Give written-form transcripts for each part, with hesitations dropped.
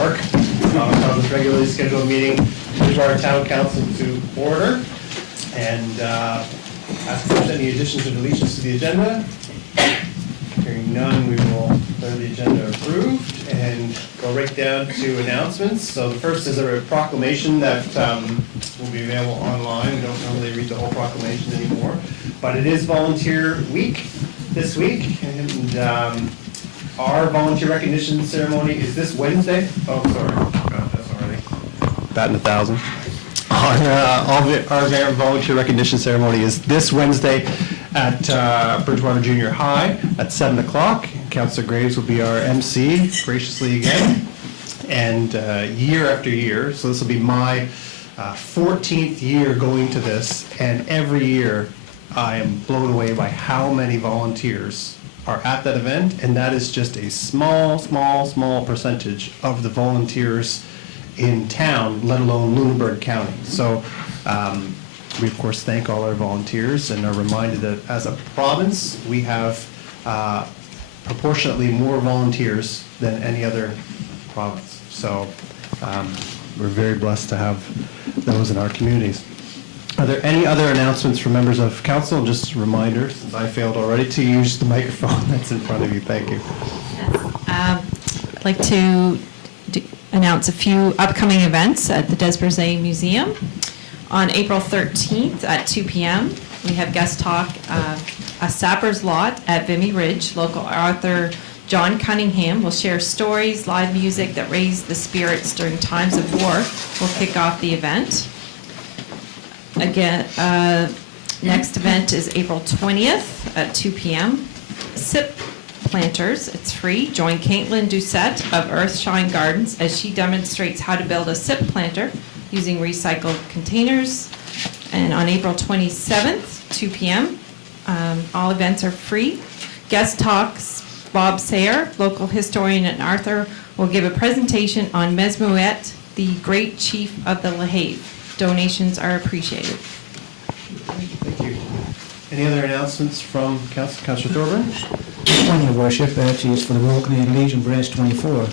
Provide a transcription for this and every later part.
work. Call this regularly scheduled meeting, Bridgewater Town Council to order. And ask if there's any additions or deletions to the agenda. Hearing none, we will declare the agenda approved and go right down to announcements. So the first is a proclamation that will be available online. We don't normally read the whole proclamation anymore, but it is Volunteer Week this week, and our volunteer recognition ceremony is this Wednesday. Oh, sorry, God, that's already batting 1,000. Our volunteer recognition ceremony is this Wednesday at Bridgewater Junior High at 7 o'clock. Councillor Graves will be our MC, graciously again, and year after year. So this will be my 14th year going to this, and every year I am blown away by how many volunteers are at that event, and that is just a small percentage of the volunteers in town, let alone Lunenburg County. So we of course thank all our volunteers and are reminded that as a province we have proportionately more volunteers than any other province. So we're very blessed to have those in our communities. Are there any other announcements from members of council? Just a reminder, since I failed already, to use the microphone that's in front of you. Thank you. I'd like to announce a few upcoming events at the Desbrizay Museum. On April 13th at 2 p.m., we have guest talk, A Sapper's Lot at Vimy Ridge. Local author John Cunningham will share stories, live music that raise the spirits during times of war. Will kick off the event. Again, next event is April 20th at 2 p.m. SIP Planters, it's free. Join Caitlin Doucette of Earthshine Gardens as she demonstrates how to build a SIP planter using recycled containers. And on April 27th, 2 p.m., all events are free. Guest talks, Bob Sayer, local historian and author, will give a presentation on Mesmuet, the great chief of the LaHave. Donations are appreciated. Thank you. Any other announcements from Councillor Thorburn? Morning, Your Worship. Actually, it's for the Royal Canadian Legion Branch 24.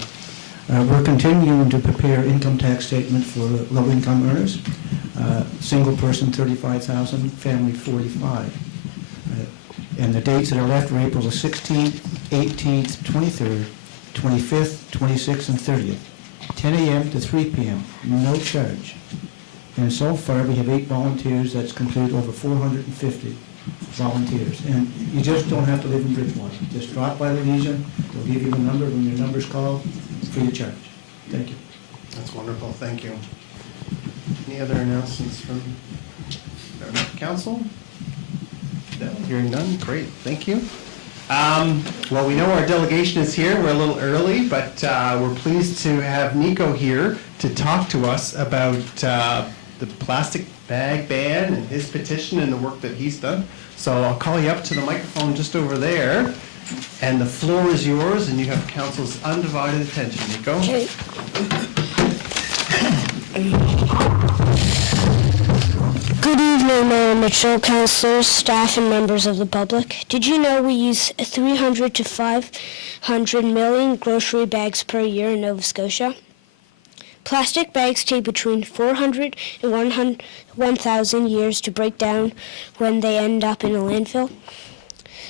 We're continuing to prepare income tax statement for low-income earners. Single person 35,000, family 45. And the dates that are left are April the 16th, 18th, 23rd, 25th, 26th, and 30th. 10 a.m. to 3 p.m. No charge. And so far, we have 8 volunteers. That's completed over 450 volunteers. And you just don't have to live in Bridgewater. Just drop by the Legion. They'll give you a number when your number's called, free of charge. Thank you. That's wonderful. Thank you. Any other announcements from council? No, hearing none. Great. Thank you. Well, we know our delegation is here. We're a little early, but we're pleased to have Nico here to talk to us about the plastic bag ban and his petition and the work that he's done. So I'll call you up to the microphone just over there, and the floor is yours, and you have council's undivided attention, Nico. Okay. Good evening, Mayor Mitchell, councillors, staff, and members of the public. Did you know we use 300 to 500 million grocery bags per year in Nova Scotia? Plastic bags take between 400 and 1,000 years to break down when they end up in a landfill.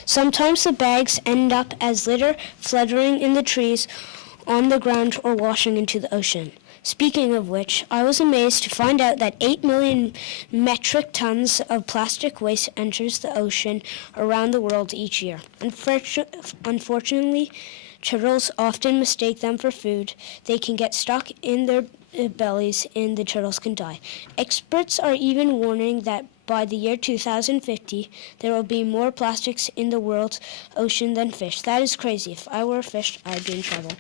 Sometimes the bags end up as litter, fluttering in the trees, on the ground, or washing into the ocean. Speaking of which, I was amazed to find out that 8 million metric tons of plastic waste enters the ocean around the world each year. Unfortunately, turtles often mistake them for food. They can get stuck in their bellies and the turtles can die. Experts are even warning that by the year 2050, there will be more plastics in the world's ocean than fish. That is crazy. If I were a fish, I'd be in trouble.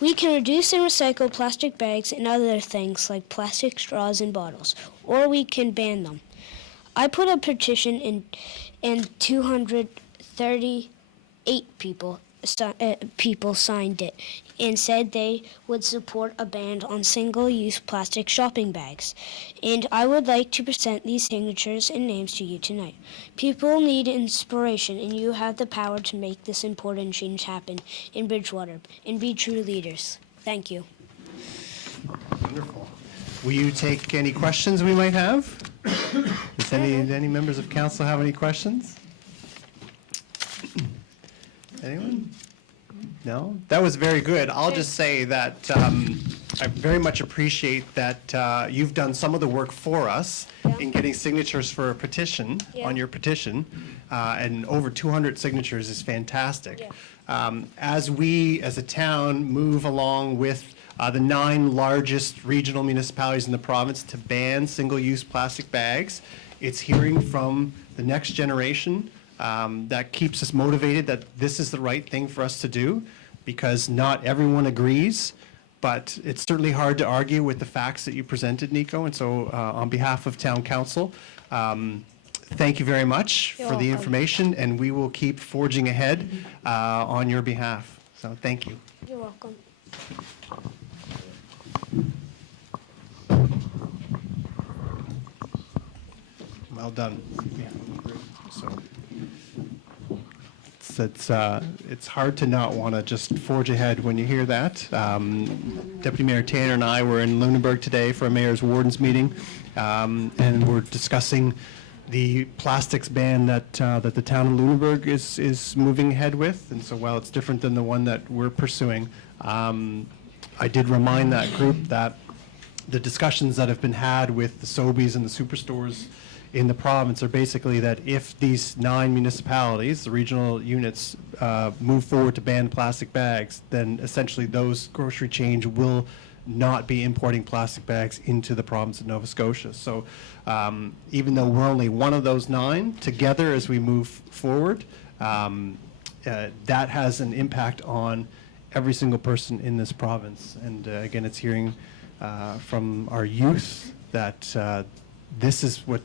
We can reduce and recycle plastic bags and other things like plastic straws and bottles, or we can ban them. I put a petition in and 238 people people signed it and said they would support a ban on single-use plastic shopping bags. And I would like to present these signatures and names to you tonight. People need inspiration, and you have the power to make this important change happen in Bridgewater and be true leaders. Thank you. Wonderful. Will you take any questions we might have? Does any members of council have any questions? Anyone? No? That was very good. I'll just say that I very much appreciate that you've done some of the work for us in getting signatures for a petition, on your petition, and over 200 signatures is fantastic. As we, as a town, move along with the 9 largest regional municipalities in the province to ban single-use plastic bags, it's hearing from the next generation that keeps us motivated that this is the right thing for us to do, because not everyone agrees, but it's certainly hard to argue with the facts that you presented, Nico. And so on behalf of Town Council, thank you very much for the information, and we will keep forging ahead on your behalf. So thank you. You're welcome. Well done. It's hard to not want to just forge ahead when you hear that. Deputy Mayor Tanner and I were in Lunenburg today for a Mayor's Wardens meeting, and we're discussing the plastics ban that the town of Lunenburg is moving ahead with. And so while it's different than the one that we're pursuing, I did remind that group that the discussions that have been had with the Sobeys and the superstores in the province are basically that if these 9 municipalities, the regional units, move forward to ban plastic bags, then essentially those grocery chains will not be importing plastic bags into the province of Nova Scotia. So even though we're only one of those 9, together as we move forward, that has an impact on every single person in this province. And again, it's hearing from our youth that this is what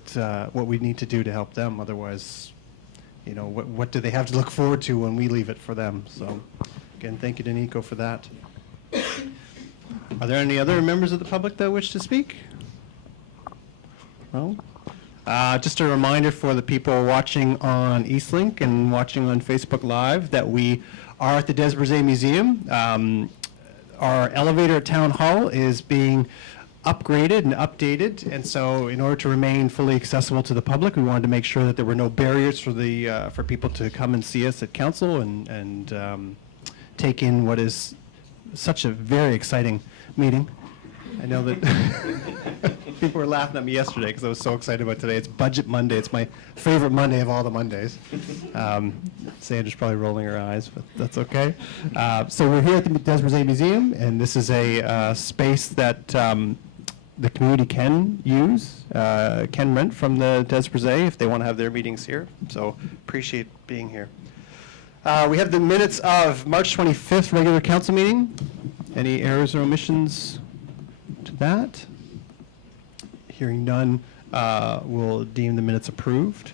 we need to do to help them. Otherwise, you know, what do they have to look forward to when we leave it for them? So again, thank you to Nico for that. Are there any other members of the public that wish to speak? No? Just a reminder for the people watching on Eastlink and watching on Facebook Live that we are at the Des Brisets Museum. Our elevator at Town Hall is being upgraded and updated, and so in order to remain fully accessible to the public, we wanted to make sure that there were no barriers for people to come and see us at council and take in what is such a very exciting meeting. I know that people were laughing at me yesterday because I was so excited about today. It's Budget Monday. It's my favorite Monday of all the Mondays. Sandra's probably rolling her eyes, but that's okay. So we're here at the Des Brisets Museum, and this is a space that the community can use, can rent from the Des Brisets if they want to have their meetings here. So appreciate being here. We have the minutes of March 25th regular council meeting. Any errors or omissions to that? Hearing none, we'll deem the minutes approved.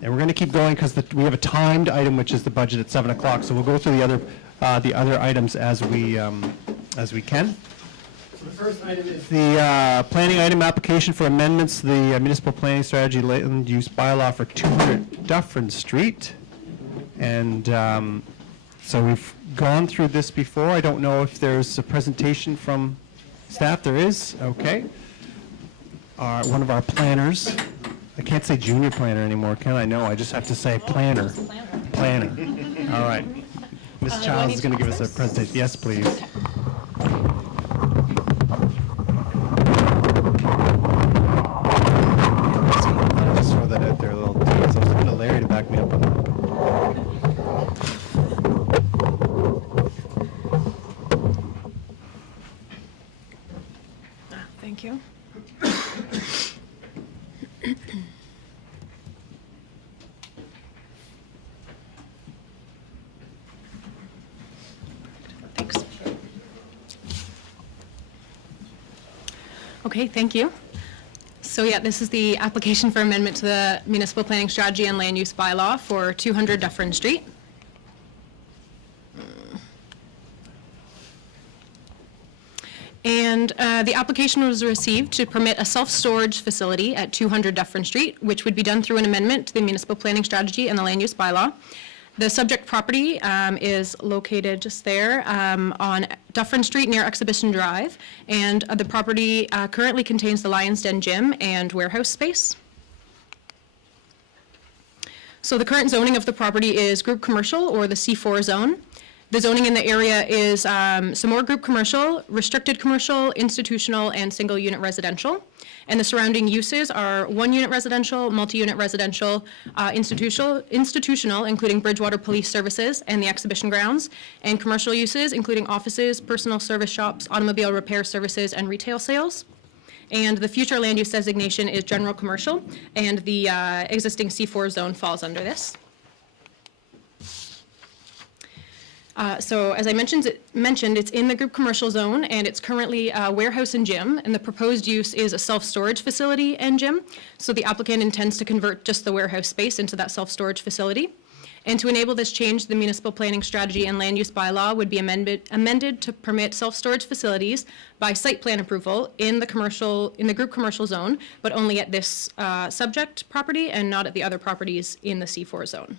And we're going to keep going because we have a timed item, which is the budget at 7 o'clock. So we'll go through the other items as we can. So the first item is the planning item application for amendments to the municipal planning strategy land use bylaw for 200 Dufferin Street. And so we've gone through this before. I don't know if there's a presentation from staff. There is. Okay. One of our planners. I can't say junior planner anymore, can I? No, I just have to say planner. Planning. All right. Ms. Childs is going to give us a presentation. Yes, please. I'll just throw that out there a little too. I was looking to Larry to back me up on that. Thank you. Thanks. Okay, thank you. So yeah, this is the application for amendment to the municipal planning strategy and land use bylaw for 200 Dufferin Street. And the application was received to permit a self-storage facility at 200 Dufferin Street, which would be done through an amendment to the municipal planning strategy and the land use bylaw. The subject property is located just there on Dufferin Street near Exhibition Drive, and the property currently contains the Lion's Den gym and warehouse space. So the current zoning of the property is group commercial, or the C4 zone. The zoning in the area is some more group commercial, restricted commercial, institutional, and single-unit residential. And the surrounding uses are one-unit residential, multi-unit residential, institutional, including Bridgewater Police Services and the exhibition grounds, and commercial uses, including offices, personal service shops, automobile repair services, and retail sales. And the future land use designation is general commercial, and the existing C4 zone falls under this. So as I mentioned, it's in the group commercial zone, and it's currently a warehouse and gym, and the proposed use is a self-storage facility and gym. So the applicant intends to convert just the warehouse space into that self-storage facility. And to enable this change, the municipal planning strategy and land use bylaw would be amended to permit self-storage facilities by site plan approval in the group commercial zone, but only at this subject property and not at the other properties in the C4 zone.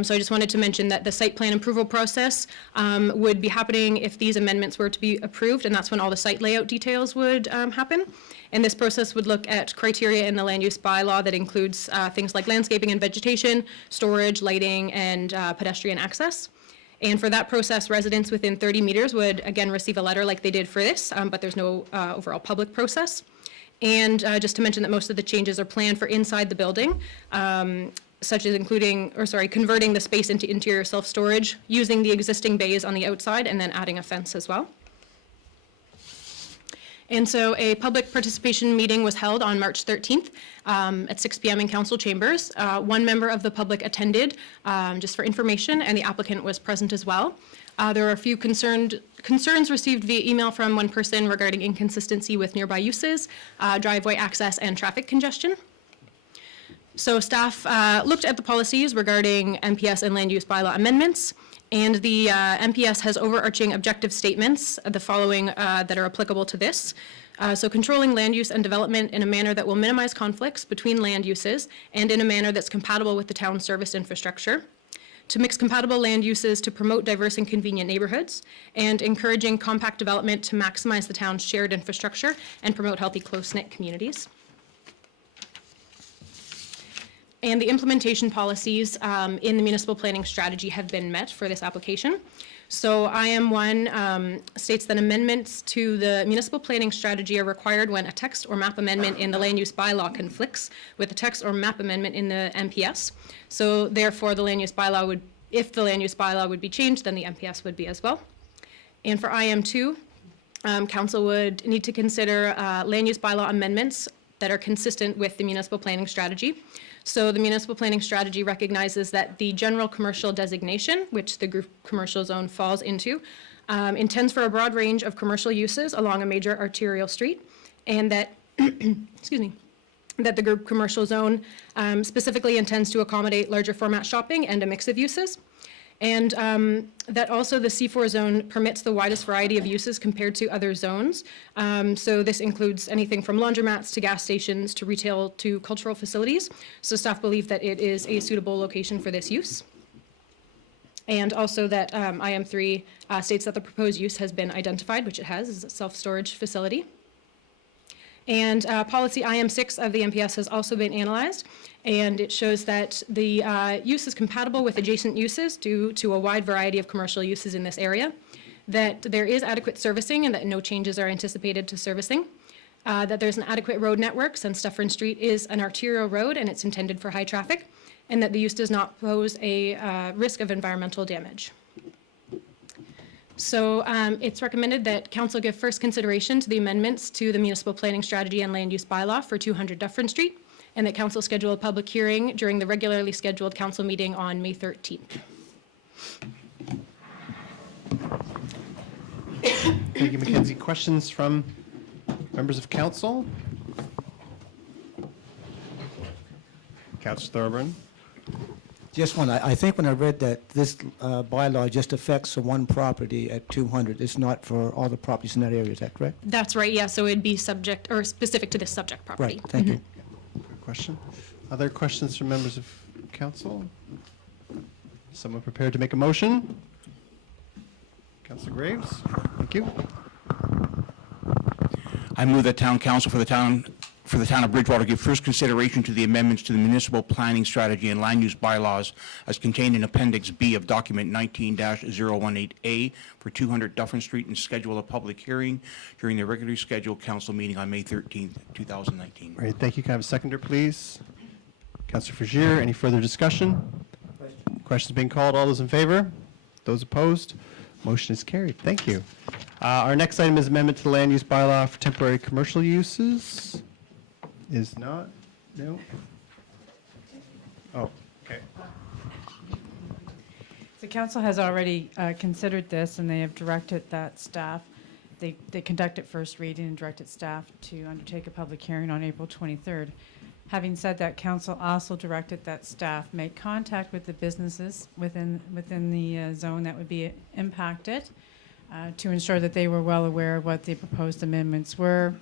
So I just wanted to mention that the site plan approval process would be happening if these amendments were to be approved, and that's when all the site layout details would happen. And this process would look at criteria in the land use bylaw that includes things like landscaping and vegetation, storage, lighting, and pedestrian access. And for that process, residents within 30 meters would again receive a letter like they did for this, but there's no overall public process. And just to mention that most of the changes are planned for inside the building, such as converting the space into interior self-storage, using the existing bays on the outside, and then adding a fence as well. And so a public participation meeting was held on March 13th at 6 p.m. in council chambers. One member of the public attended just for information, and the applicant was present as well. There were a few concerns received via email from one person regarding inconsistency with nearby uses, driveway access, and traffic congestion. So staff looked at the policies regarding MPS and land use bylaw amendments, and the MPS has overarching objective statements, the following that are applicable to this. So controlling land use and development in a manner that will minimize conflicts between land uses and in a manner that's compatible with the town's service infrastructure. To mix compatible land uses to promote diverse and convenient neighborhoods, and encouraging compact development to maximize the town's shared infrastructure and promote healthy, close-knit communities. And the implementation policies in the municipal planning strategy have been met for this application. So IM 1 states that amendments to the municipal planning strategy are required when a text or map amendment in the land use bylaw conflicts with a text or map amendment in the MPS. So therefore, if the land use bylaw would be changed, then the MPS would be as well. And for IM 2, council would need to consider land use bylaw amendments that are consistent with the municipal planning strategy. So the municipal planning strategy recognizes that the general commercial designation, which the group commercial zone falls into, intends for a broad range of commercial uses along a major arterial street, and that, excuse me, that the group commercial zone specifically intends to accommodate larger format shopping and a mix of uses. And that also the C4 zone permits the widest variety of uses compared to other zones. So this includes anything from laundromats to gas stations to retail to cultural facilities. So staff believe that it is a suitable location for this use. And also that IM 3 states that the proposed use has been identified, which it has, as a self-storage facility. And policy IM 6 of the MPS has also been analyzed, and it shows that the use is compatible with adjacent uses due to a wide variety of commercial uses in this area, that there is adequate servicing and that no changes are anticipated to servicing, that there's an adequate road network since Dufferin Street is an arterial road and it's intended for high traffic, and that the use does not pose a risk of environmental damage. So it's recommended that council give first consideration to the amendments to the municipal planning strategy and land use bylaw for 200 Dufferin Street, and that council schedule a public hearing during the regularly scheduled council meeting on May 13th. Thank you, Mackenzie. Questions from members of council? Councillor Thorburn. Just one, I think when I read that, this bylaw just affects the one property at 200. It's not for all the properties in that area, is that correct? That's right, yeah, so it'd be subject, or specific to this subject property. Right, thank you. Good question. Other questions from members of council? Someone prepared to make a motion? Councilor Graves, thank you. I move that town council for the town of Bridgewater give first consideration to the amendments to the municipal planning strategy and land use bylaws as contained in Appendix B of document 19-018A for 200 Dufferin Street and schedule a public hearing during the regularly scheduled council meeting on May 13th, 2019. All right, thank you. Can I have a seconder, please? Councilor Frazier, any further discussion? Questions being called. All those in favor? Those opposed? Motion is carried. Thank you. Our next item is amendment to the land use bylaw for temporary commercial uses. Is not? No? Oh, okay. The council has already considered this, and they have directed that staff, they conducted first reading and directed staff to undertake a public hearing on April 23rd. Having said that, council also directed that staff make contact with the businesses within the zone that would be impacted to ensure that they were well aware of what the proposed amendments were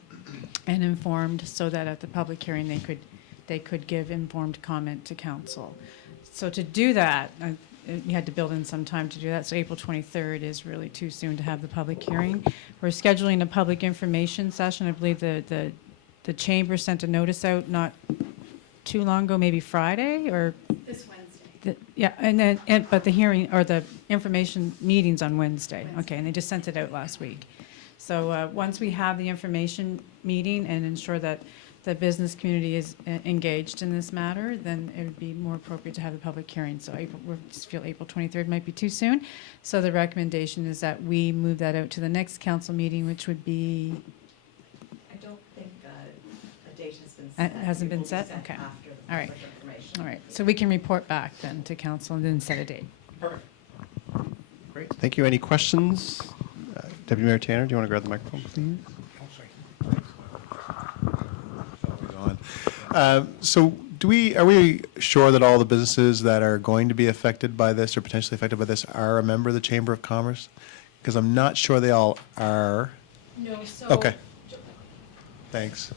and informed, so that at the public hearing they could give informed comment to council. So to do that, you had to build in some time to do that. So April 23rd is really too soon to have the public hearing. We're scheduling a public information session. I believe the chamber sent a notice out not too long ago, maybe Friday or This Wednesday. yeah, but the hearing or the information meeting's on Wednesday. Okay, and they just sent it out last week. So once we have the information meeting and ensure that the business community is engaged in this matter, then it would be more appropriate to have the public hearing. So we just feel April 23rd might be too soon. So the recommendation is that we move that out to the next council meeting, which would be, I don't think a date has been set. hasn't been It will be set? Okay. after the All right. public information. all right. So we can report back then to council and then set a date. Great. Thank you. Any questions? Deputy Mayor Tanner, do you want to grab the microphone, please? So are we sure that all the businesses that are going to be affected by this or potentially affected by this are a member of the Chamber of Commerce? Because I'm not sure they all are. No, so. Okay. Thanks.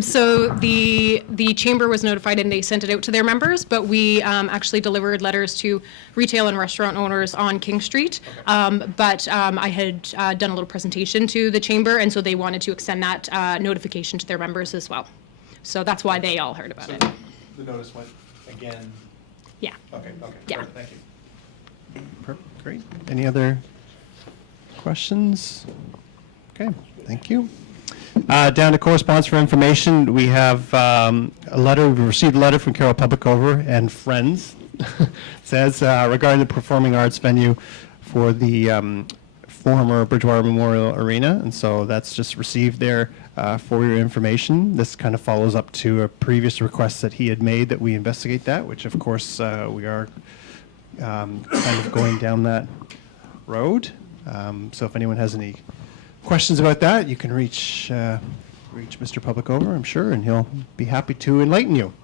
So the chamber was notified and they sent it out to their members, but we actually delivered letters to retail and restaurant owners on King Street. But I had done a little presentation to the chamber, and so they wanted to extend that notification to their members as well. So that's why they all heard about it. The notice went again. Yeah. Okay. Yeah. Thank you. Perfect. Great. Any other questions? Okay, thank you. Down to correspondence for information, we have we received a letter from Carol Publicover and friends. It says regarding the performing arts venue for the former Bridgewater Memorial Arena, and so that's just received there for your information. This kind of follows up to a previous request that he had made that we investigate that, which of course we are kind of going down that road. So if anyone has any questions about that, you can reach Mr. Publicover, I'm sure, and he'll be happy to enlighten you.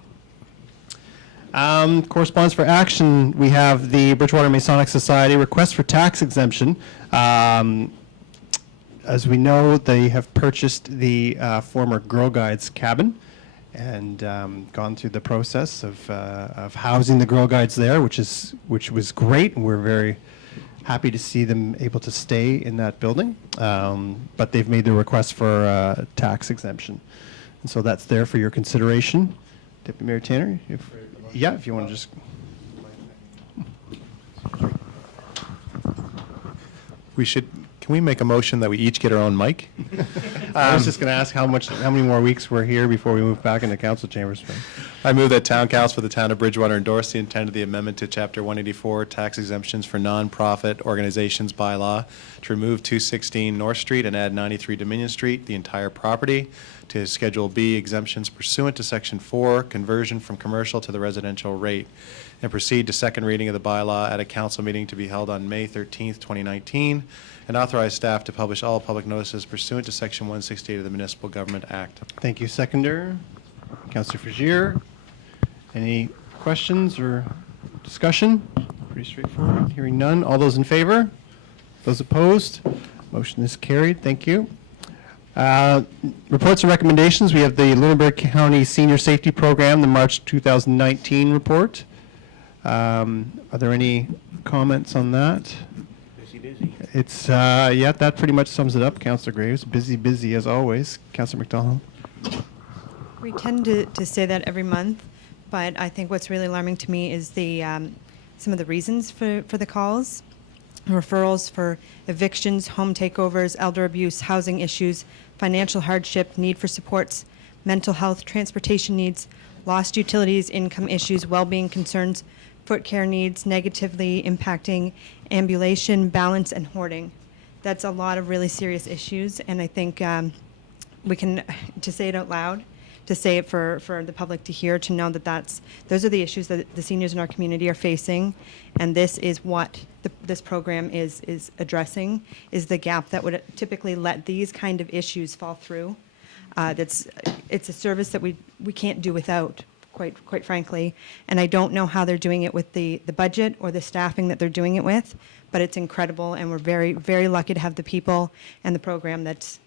Correspondence for action, we have the Bridgewater Masonic Society request for tax exemption. As we know, they have purchased the former Girl Guides cabin and gone through the process of housing the Girl Guides there, which was great, and we're very happy to see them able to stay in that building, but they've made the request for tax exemption. And so that's there for your consideration. Deputy Mayor Tanner, if you want to just. Can we make a motion that we each get our own mic? I was just going to ask how many more weeks we're here before we move back into council chambers. I move that town council for the town of Bridgewater endorse the intent of the amendment to Chapter 184, tax exemptions for nonprofit organizations bylaw, to remove 216 North Street and add 93 Dominion Street, the entire property, to Schedule B exemptions pursuant to Section 4, conversion from commercial to the residential rate, and proceed to second reading of the bylaw at a council meeting to be held on May 13th, 2019, and authorize staff to publish all public notices pursuant to Section 168 of the Municipal Government Act. Thank you, Seconder. Councillor Frazier. Any questions or discussion? Pretty straightforward. Hearing none. All those in favor? Those opposed? Motion is carried. Thank you. Reports and recommendations. We have the Lunenburg County Senior Safety Program, the March 2019 report. Are there any comments on that? Busy. It's, yeah, that pretty much sums it up, Councillor Graves. Busy as always. Councillor McDonald. We tend to say that every month, but I think what's really alarming to me is the some of the reasons for the calls. Referrals for evictions, home takeovers, elder abuse, housing issues, financial hardship, need for supports, mental health, transportation needs, lost utilities, income issues, well-being concerns, foot care needs, negatively impacting ambulation, balance, and hoarding. That's a lot of really serious issues, and I think we can, to say it out loud, to say it for the public to hear, to know that those are the issues that the seniors in our community are facing, and this is what this program is addressing, is the gap that would typically let these kind of issues fall through. It's a service that we can't do without, quite frankly, and I don't know how they're doing it with the budget or the staffing that they're doing it with, but it's incredible, and we're very, very lucky to have the people and the program that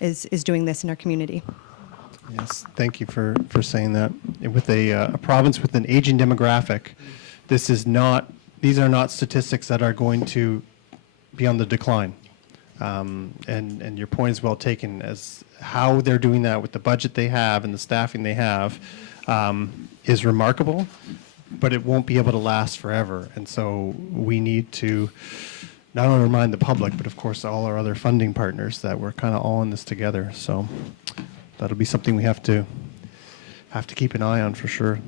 is doing this in our community. Yes, thank you for saying that. With a province with an aging demographic, these are not statistics that are going to be on the decline. And your point is well taken, as how they're doing that with the budget they have and the staffing they have is remarkable, but it won't be able to last forever. And so we need to not only remind the public, but of course all our other funding partners that we're kind of all in this together. So that'll be something we have to keep an eye on for sure.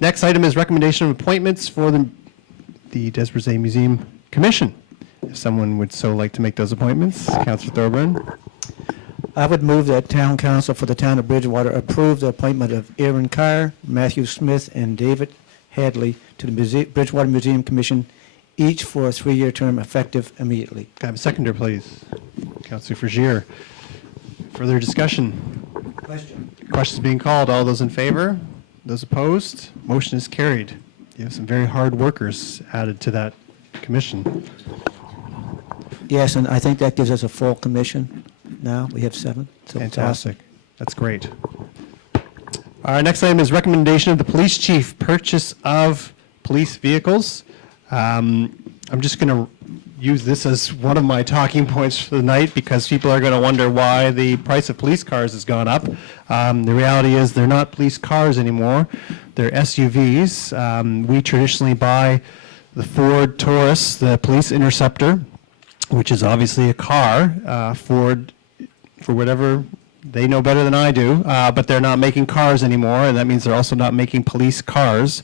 Next item is recommendation of appointments for the Des Brisets Museum Commission. If someone would so like to make those appointments, Councillor Thorburn. I would move that Town Council for the Town of Bridgewater approve the appointment of Aaron Carr, Matthew Smith, and David Hadley to the Bridgewater Museum Commission, each for a 3-year term effective immediately. Can I have a seconder, please? Councillor Fragier. Further discussion? Questions being called. All those in favor? Those opposed? Motion is carried. You have some very hard workers added to that commission. Yes, and I think that gives us a full commission now. We have 7. So it's Fantastic. That's great. Our next item is recommendation of the police chief, purchase of police vehicles. I'm just going to use this as one of my talking points for the night because people are going to wonder why the price of police cars has gone up. The reality is they're not police cars anymore. They're SUVs. We traditionally buy the Ford Taurus, the Police Interceptor, which is obviously a car. Ford, for whatever, they know better than I do, but they're not making cars anymore, and that means they're also not making police cars.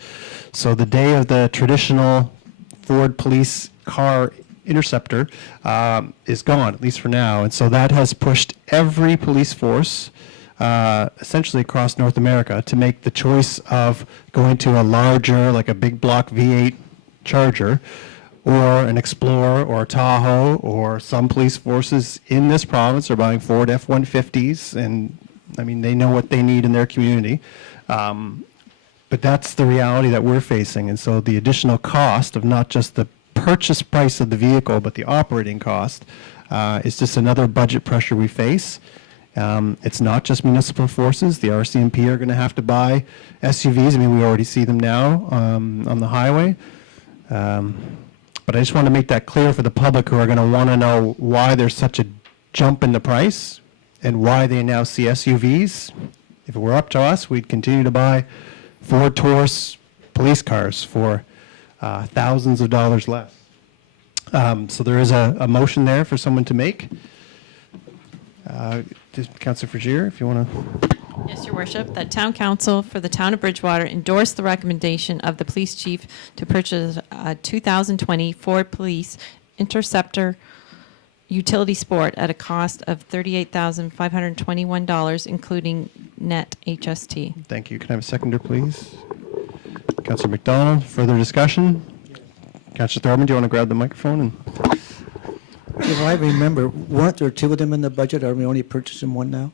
So the day of the traditional Ford police car Interceptor is gone, at least for now. And so that has pushed every police force essentially across North America to make the choice of going to a larger, like a big block V8 Charger, or an Explorer or a Tahoe, or some police forces in this province are buying Ford F-150s, and I mean, they know what they need in their community. But that's the reality that we're facing. And so the additional cost of not just the purchase price of the vehicle, but the operating cost is just another budget pressure we face. It's not just municipal forces. The RCMP are going to have to buy SUVs. I mean, we already see them now on the highway. But I just want to make that clear for the public who are going to want to know why there's such a jump in the price and why they now see SUVs. If it were up to us, we'd continue to buy Ford Taurus police cars for thousands of dollars less. So there is a motion there for someone to make. Councillor Fragier, if you want to. Yes, Your Worship, that Town Council for the Town of Bridgewater endorse the recommendation of the police chief to purchase a 2020 Ford Police Interceptor Utility Sport at a cost of $38,521, including net HST. Thank you. Can I have a seconder, please? Councillor McDonald, further discussion? Councillor Thorburn, do you want to grab the microphone? And If I remember, weren't there 2 of them in the budget? Are we only purchasing one now?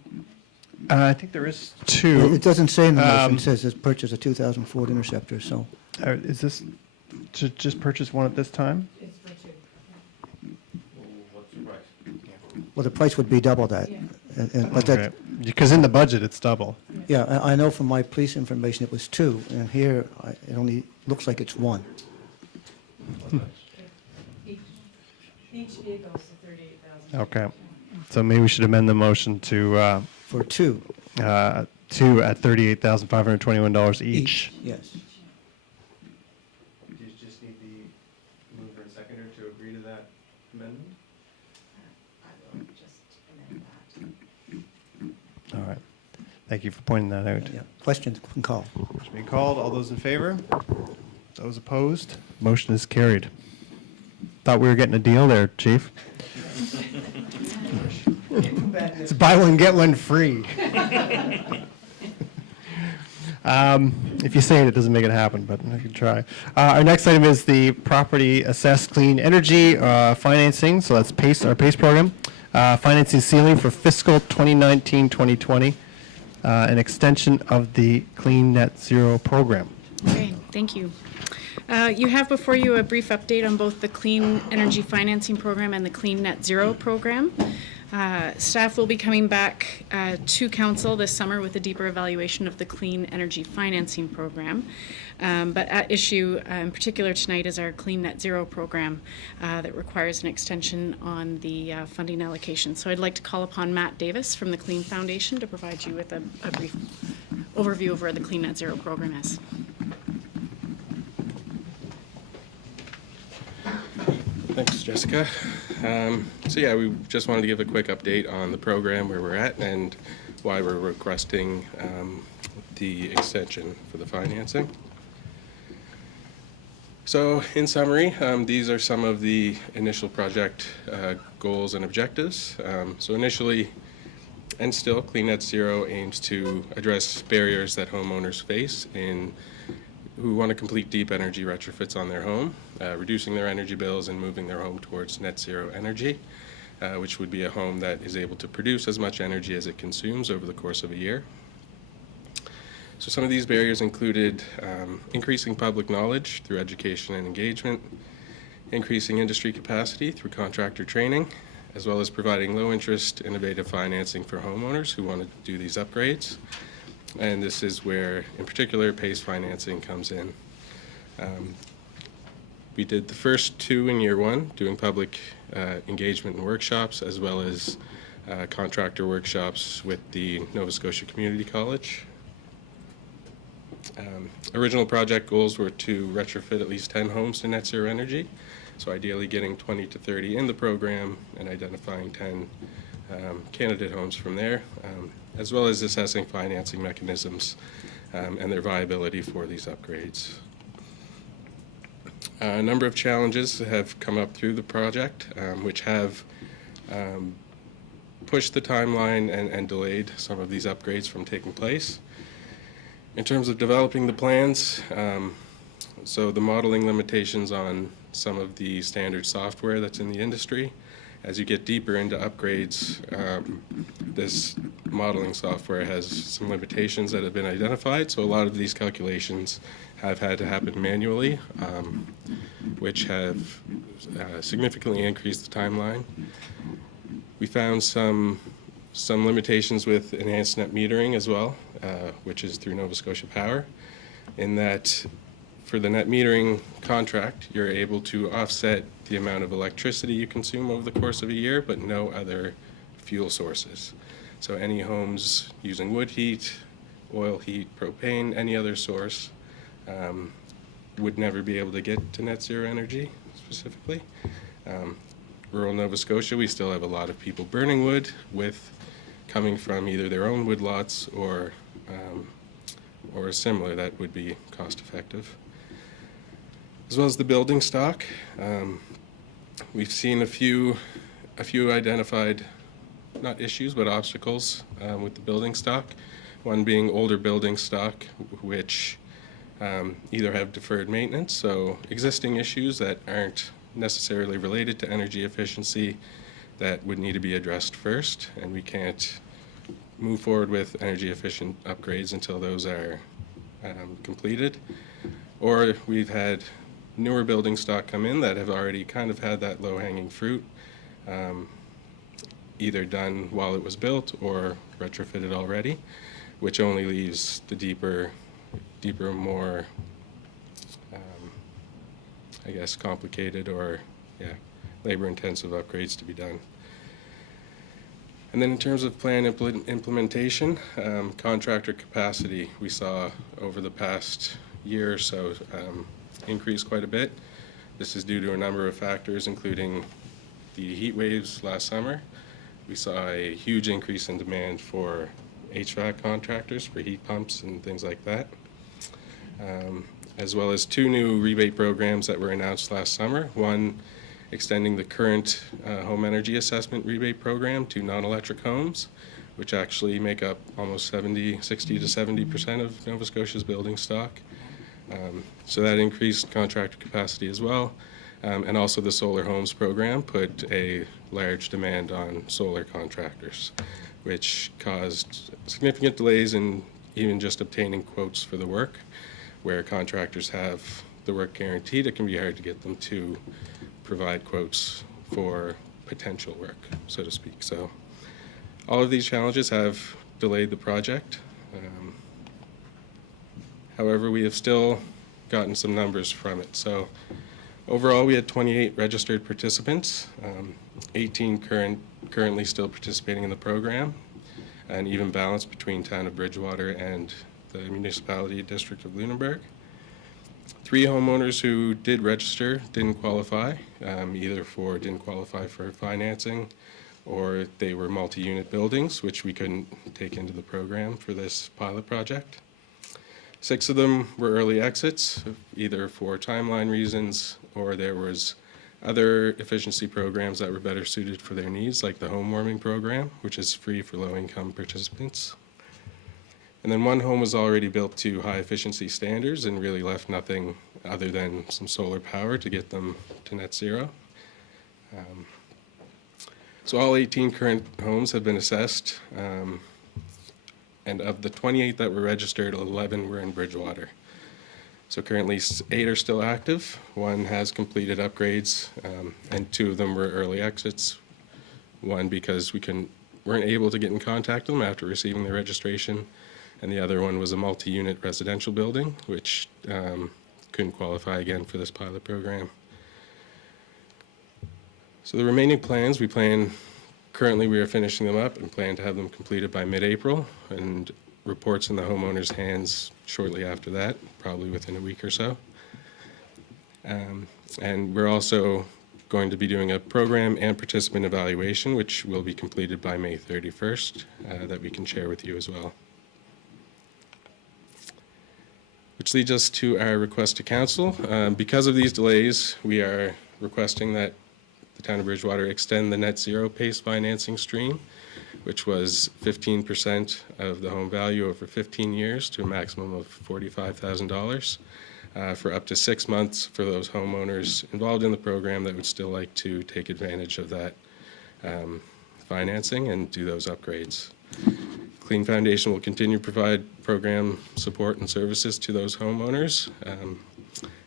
I think there is two. It doesn't say in the motion, Um, it says it's purchase a 2000 Ford Interceptor, so. Is this to just purchase one at this time? Well, the price would be double that. But that, Because in the budget, it's double. yeah, I know from my police information it was 2, and here it only looks like it's 1. Each vehicle is 38,000. Okay. So maybe we should amend the motion to For 2 two at $38,521 each. Yes. Do you just need the mover and seconder to agree to that amendment? I will just amend that. All right. Thank you for pointing that out. Yeah. Questions can call. Motion being called. All those in favor? Those opposed? Motion is carried. Thought we were getting a deal there, Chief. It's buy one, get one free. If you say it, it doesn't make it happen, but I can try. Our next item is the property assessed clean energy financing. So that's PACE, our PACE program. Financing ceiling for fiscal 2019-2020, an extension of the Clean Net Zero program. Okay, thank you. You have before you a brief update on both the Clean Energy Financing Program and the Clean Net Zero Program. Staff will be coming back to Council this summer with a deeper evaluation of the Clean Energy Financing Program. But at issue in particular tonight is our Clean Net Zero Program that requires an extension on the funding allocation. So I'd like to call upon Matt Davis from the Clean Foundation to provide you with a brief overview of where the Clean Net Zero Program is. Thanks, Jessica. So yeah, we just wanted to give a quick update on the program, where we're at, and why we're requesting the extension for the financing. So in summary, these are some of the initial project goals and objectives. So initially, and still, Clean Net Zero aims to address barriers that homeowners face who want to complete deep energy retrofits on their home, reducing their energy bills and moving their home towards net zero energy, which would be a home that is able to produce as much energy as it consumes over the course of a year. So some of these barriers included increasing public knowledge through education and engagement, increasing industry capacity through contractor training, as well as providing low-interest, innovative financing for homeowners who want to do these upgrades. And this is where, in particular, PACE financing comes in. We did the first 2 in year 1, doing public engagement and workshops, as well as contractor workshops with the Nova Scotia Community College. Original project goals were to retrofit at least 10 homes to net zero energy, so ideally getting 20 to 30 in the program and identifying 10 candidate homes from there, as well as assessing financing mechanisms and their viability for these upgrades. A number of challenges have come up through the project, which have pushed the timeline and delayed some of these upgrades from taking place. In terms of developing the plans, so the modeling limitations on some of the standard software that's in the industry. As you get deeper into upgrades, this modeling software has some limitations that have been identified, so a lot of these calculations have had to happen manually, which have significantly increased the timeline. We found some limitations with enhanced net metering as well, which is through Nova Scotia Power, in that for the net metering contract, you're able to offset the amount of electricity you consume over the course of a year, but no other fuel sources. So any homes using wood heat, oil heat, propane, any other source would never be able to get to net zero energy specifically. Rural Nova Scotia, we still have a lot of people burning wood coming from either their own wood lots or similar that would be cost effective. As well as the building stock. We've seen a few identified, not issues, but obstacles with the building stock. One being older building stock, which either have deferred maintenance, so existing issues that aren't necessarily related to energy efficiency that would need to be addressed first, and we can't move forward with energy efficient upgrades until those are completed. Or we've had newer building stock come in that have already kind of had that low-hanging fruit, either done while it was built or retrofitted already, which only leaves the deeper, more, I guess, complicated or, labor-intensive upgrades to be done. And then in terms of plan implementation, contractor capacity, we saw over the past year or so increase quite a bit. This is due to a number of factors, including the heat waves last summer. We saw a huge increase in demand for HVAC contractors, for heat pumps and things like that, as well as 2 new rebate programs that were announced last summer. One extending the current home energy assessment rebate program to non-electric homes, which actually make up almost 60 to 70% of Nova Scotia's building stock. So that increased contractor capacity as well. And also the solar homes program put a large demand on solar contractors, which caused significant delays in even just obtaining quotes for the work. Where contractors have the work guaranteed, it can be hard to get them to provide quotes for potential work, so to speak. So all of these challenges have delayed the project. However, we have still gotten some numbers from it. So overall, we had 28 registered participants, 18 currently still participating in the program, an even balance between Town of Bridgewater and the Municipality District of Lunenburg. 3 homeowners who did register didn't qualify, either didn't qualify for financing, or they were multi-unit buildings, which we couldn't take into the program for this pilot project. 6 of them were early exits, either for timeline reasons or there was other efficiency programs that were better suited for their needs, like the home warming program, which is free for low-income participants. And then 1 home was already built to high efficiency standards and really left nothing other than some solar power to get them to net zero. So all 18 current homes have been assessed, and of the 28 that were registered, 11 were in Bridgewater. So currently 8 are still active, 1 has completed upgrades, and 2 of them were early exits. 1 because we weren't able to get in contact with them after receiving the registration, and the other one was a multi-unit residential building, which couldn't qualify again for this pilot program. So the remaining plans, currently we are finishing them up and plan to have them completed by mid-April, and reports in the homeowner's hands shortly after that, probably within a week or so. And we're also going to be doing a program and participant evaluation, which will be completed by May 31st, that we can share with you as well. Which leads us to our request to council. Because of these delays, we are requesting that the Town of Bridgewater extend the net zero PACE financing stream, which was 15% of the home value over 15 years to a maximum of $45,000 for up to 6 months for those homeowners involved in the program that would still like to take advantage of that financing and do those upgrades. Clean Foundation will continue to provide program support and services to those homeowners.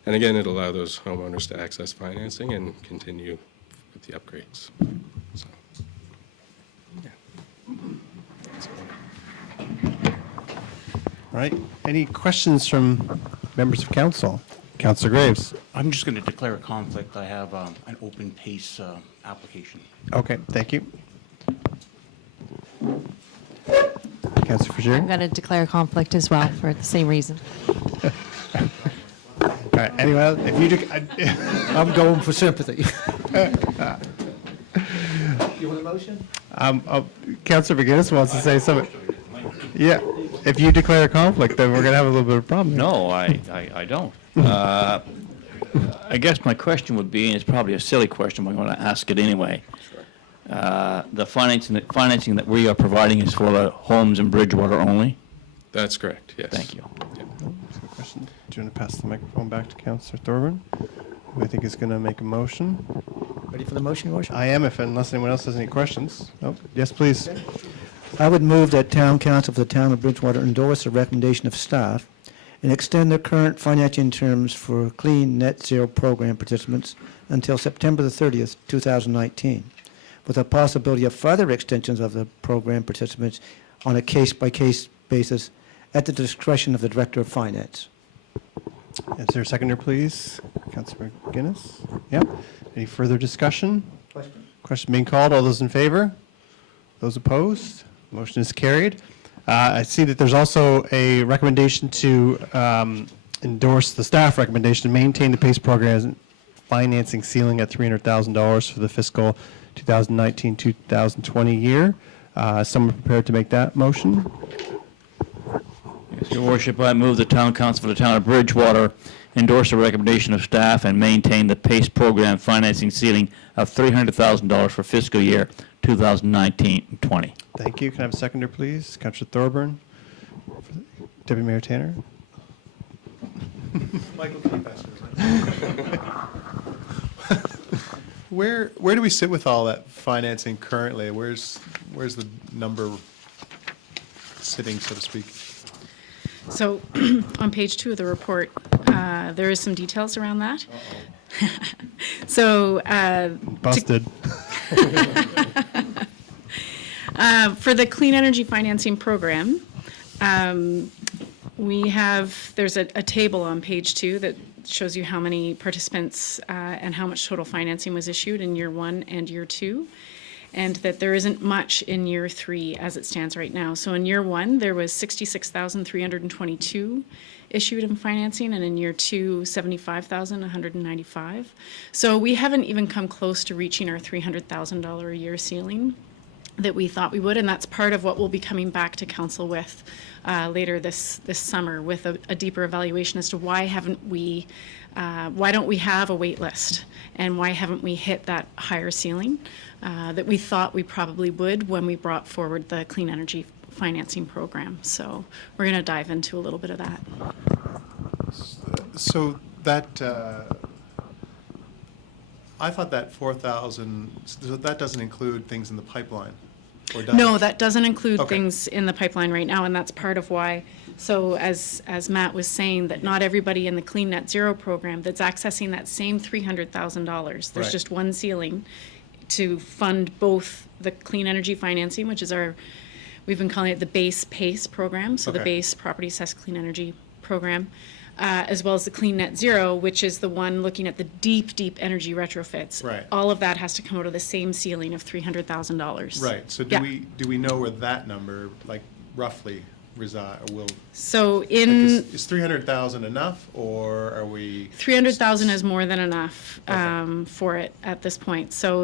And again, it'll allow those homeowners to access financing and continue with the upgrades. So, yeah. All right. Any questions from members of council? Councilor Graves. I'm just going to declare a conflict. I have an open PACE application. Okay, thank you. Councilor Frazier. I'm going to declare a conflict as well for the same reason. All right, anyone else? If you I'm going for sympathy. You want a motion? Councilor McGinnis wants to say something. Yeah, if you declare a conflict, then we're going to have a little bit of a problem. No, I don't. I guess my question would be, and it's probably a silly question, but I'm going to ask it anyway. The financing that we are providing is for the homes in Bridgewater only? That's correct, yes. Thank you. Question. Do you want to pass the microphone back to Councilor Thorburn, who I think is going to make a motion? Ready for the motion, Your Worship? I am, unless anyone else has any questions. Oh, yes, please. I would move that Town Council for the Town of Bridgewater endorse the recommendation of staff and extend the current financing terms for clean net zero program participants until September the 30th, 2019, with a possibility of further extensions of the program participants on a case-by-case basis at the discretion of the Director of Finance. Is there a seconder, please? Councilor McGuinness? Yep. Any further discussion? Question being called. All those in favor? Those opposed? Motion is carried. I see that there's also a recommendation to endorse the staff recommendation to maintain the PACE program financing ceiling at $300,000 for the fiscal 2019-2020 year. Someone prepared to make that motion? Yes, Your Worship, I move the Town Council for the Town of Bridgewater endorse the recommendation of staff and maintain the PACE program financing ceiling of $300,000 for fiscal year 2019-20. Thank you. Can I have a seconder, please? Councilor Thorburn? Deputy Mayor Tanner? Michael, can you pass this? Where do we sit with all that financing currently? Where's the number sitting, so to speak? So on page 2 of the report, there is some details around that. So Busted. for the clean energy financing program, there's a table on page 2 that shows you how many participants and how much total financing was issued in year 1 and year 2, and that there isn't much in year 3 as it stands right now. So in year 1, there was 66,322 issued in financing, and in year 2, 75,195. So we haven't even come close to reaching our $300,000 a year ceiling that we thought we would, and that's part of what we'll be coming back to council with later this summer, with a deeper evaluation as to why don't we have a wait list, and why haven't we hit that higher ceiling that we thought we probably would when we brought forward the clean energy financing program. So we're going to dive into a little bit of that. So that, I thought that 4,000, so that doesn't include things in the pipeline, or does No, it? that doesn't include Okay. things in the pipeline right now, and that's part of why. So as Matt was saying, that not everybody in the Clean Net Zero program that's accessing that same $300,000. There's Right. just one ceiling to fund both the clean energy financing, which is we've been calling it the base PACE program, so the Okay. base Property Assessed Clean Energy program, as well as the Clean Net Zero, which is the one looking at the deep energy retrofits. Right. All of that has to come out of the same ceiling of $300,000. Right, so Yeah. do we know where that number, like, roughly reside, or will, So like, in is 300,000 enough, or are we? 300,000 is more than enough Okay. for it at this point. So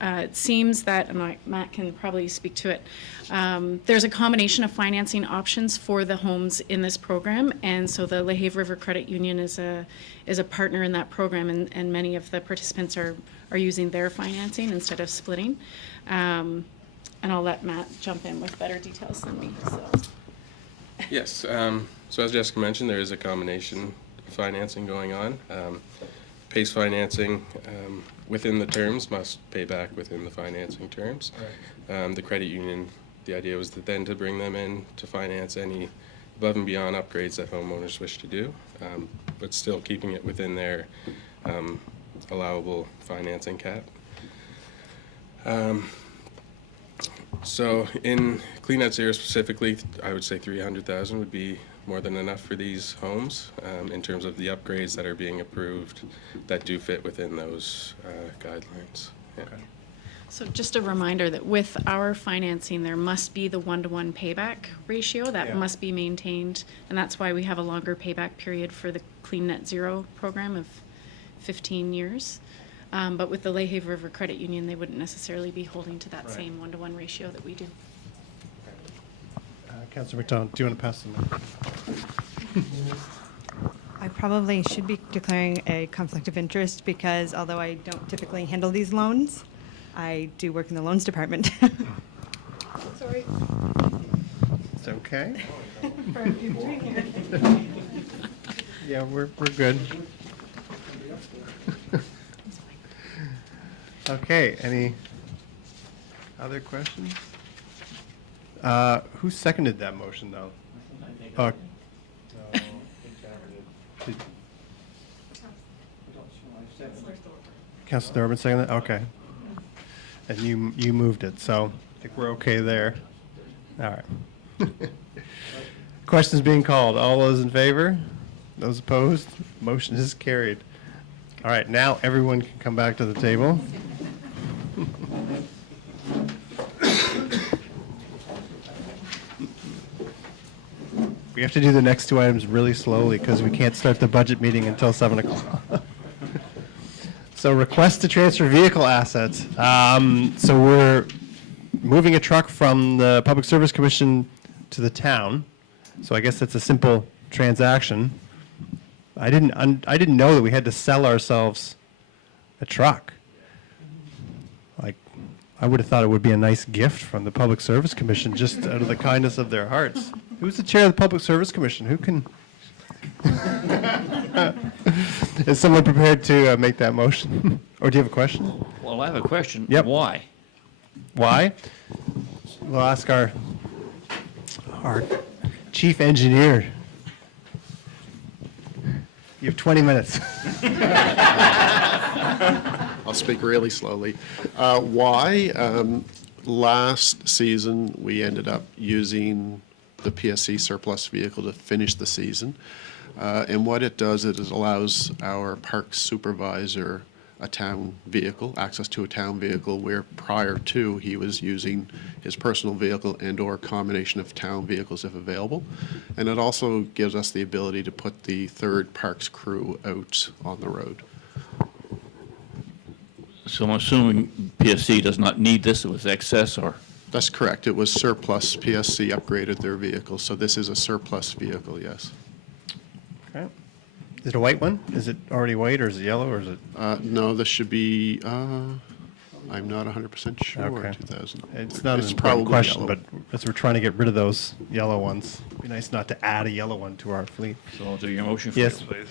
it seems that, and Matt can probably speak to it, there's a combination of financing options for the homes in this program, and so the Lehave River Credit Union is a partner in that program, and many of the participants are using their financing instead of splitting. And I'll let Matt jump in with better details than me. So. Yes, so as Jessica mentioned, there is a combination of financing going on. PACE financing within the terms must pay back within the financing terms. The credit union, the idea was then to bring them in to finance any above and beyond upgrades that homeowners wish to do, but still keeping it within their allowable financing cap. So in Clean Net Zero specifically, I would say 300,000 would be more than enough for these homes in terms of the upgrades that are being approved that do fit within those guidelines. Yeah. Okay. So just a reminder that with our financing, there must be the 1-to-1 payback ratio that Yeah. must be maintained, and that's why we have a longer payback period for the Clean Net Zero program of 15 years. But with the Lehave River Credit Union, they wouldn't necessarily be holding to that Right. same 1-to-1 ratio that we do. Councilor McDonald, do you want to pass the mic? I probably should be declaring a conflict of interest because although I don't typically handle these loans, I do work in the loans department. Sorry. It's okay. Yeah, we're good. Okay, any other questions? Who seconded that motion, though? Did- Councilor Durbin seconded it? Okay. And you moved it, so I think we're okay there. All right. Questions being called. All those in favor? Those opposed? Motion is carried. All right, now everyone can come back to the table. We have to do the next two items really slowly because we can't start the budget meeting until 7 o'clock. So request to transfer vehicle assets. So we're moving a truck from the Public Service Commission to the town. So I guess that's a simple transaction. I didn't know that we had to sell ourselves a truck. Like, I would have thought it would be a nice gift from the Public Service Commission, just out of the kindness of their hearts. Who's the chair of the Public Service Commission? Who can? Is someone prepared to make that motion? Or do you have a question? Well, I have a question. Yep. Why? Why? We'll ask our chief engineer. You have 20 minutes. I'll speak really slowly. Why? Last season, we ended up using the PSC surplus vehicle to finish the season. And what it does, it allows our park supervisor a town vehicle, access to a town vehicle, where prior to he was using his personal vehicle and/or a combination of town vehicles if available. And it also gives us the ability to put the third parks crew out on the road. So I'm assuming PSC does not need this, it was excess, or? That's correct. It was surplus. PSC upgraded their vehicle, so this is a surplus vehicle, yes. Okay. Is it a white one? Is it already white, or is it yellow, or is it? No, this should be, I'm not 100% sure, Okay. 2000. It's not an It's important probably question, yellow. but as we're trying to get rid of those yellow ones, it'd be nice not to add a yellow one to our fleet. So I'll do your motion for Yes, you. please.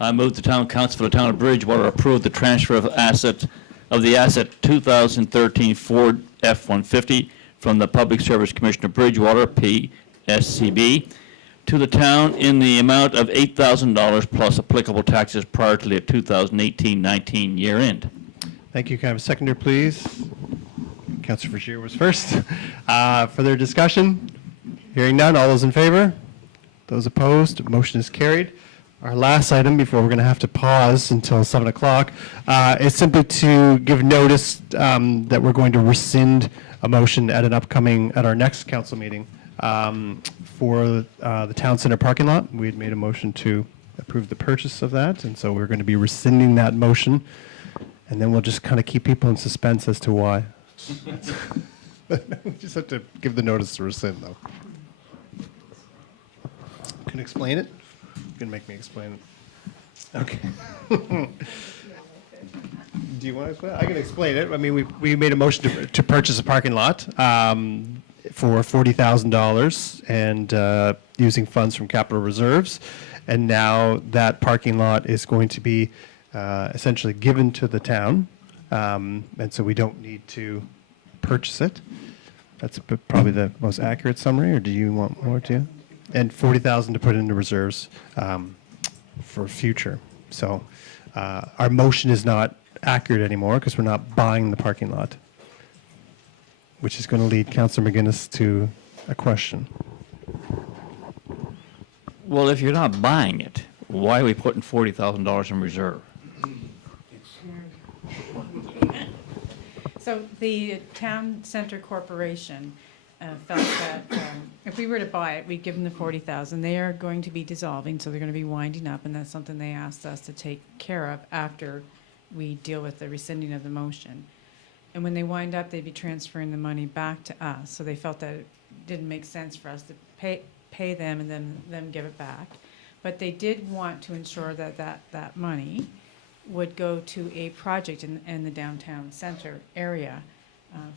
I move the town council for the town of Bridgewater approve the transfer of the asset 2013 Ford F-150 from the Public Service Commission of Bridgewater, PSCB, to the town in the amount of $8,000 plus applicable taxes prior to the 2018-19 year end. Thank you. Can I have a seconder, please? Councilor Vergier was first. Further discussion? Hearing none. All those in favor? Those opposed? Motion is carried. Our last item, before we're going to have to pause until 7 o'clock, is simply to give notice that we're going to rescind a motion at our next council meeting for the town center parking lot. We had made a motion to approve the purchase of that, and so we're going to be rescinding that motion, and then we'll just kind of keep people in suspense as to why. We just have to give the notice to rescind, though. Can you explain it? You can make me explain it. Okay. Do you want to explain it? I can explain it. I mean, we made a motion to purchase a parking lot for $40,000 and using funds from capital reserves. And now that parking lot is going to be essentially given to the town. And so we don't need to purchase it. That's probably the most accurate summary, or do you want more to? And $40,000 to put into reserves for future. So our motion is not accurate anymore because we're not buying the parking lot, which is going to lead Councillor McGuinness to a question. Well, if you're not buying it, why are we putting $40,000 in reserve? So the Town Center Corporation felt that if we were to buy it, we'd give them the $40,000. They are going to be dissolving, so they're going to be winding up, and that's something they asked us to take care of after we deal with the rescinding of the motion. And when they wind up, they'd be transferring the money back to us. So they felt that it didn't make sense for us to pay them and then them give it back. But they did want to ensure that that money would go to a project in the downtown center area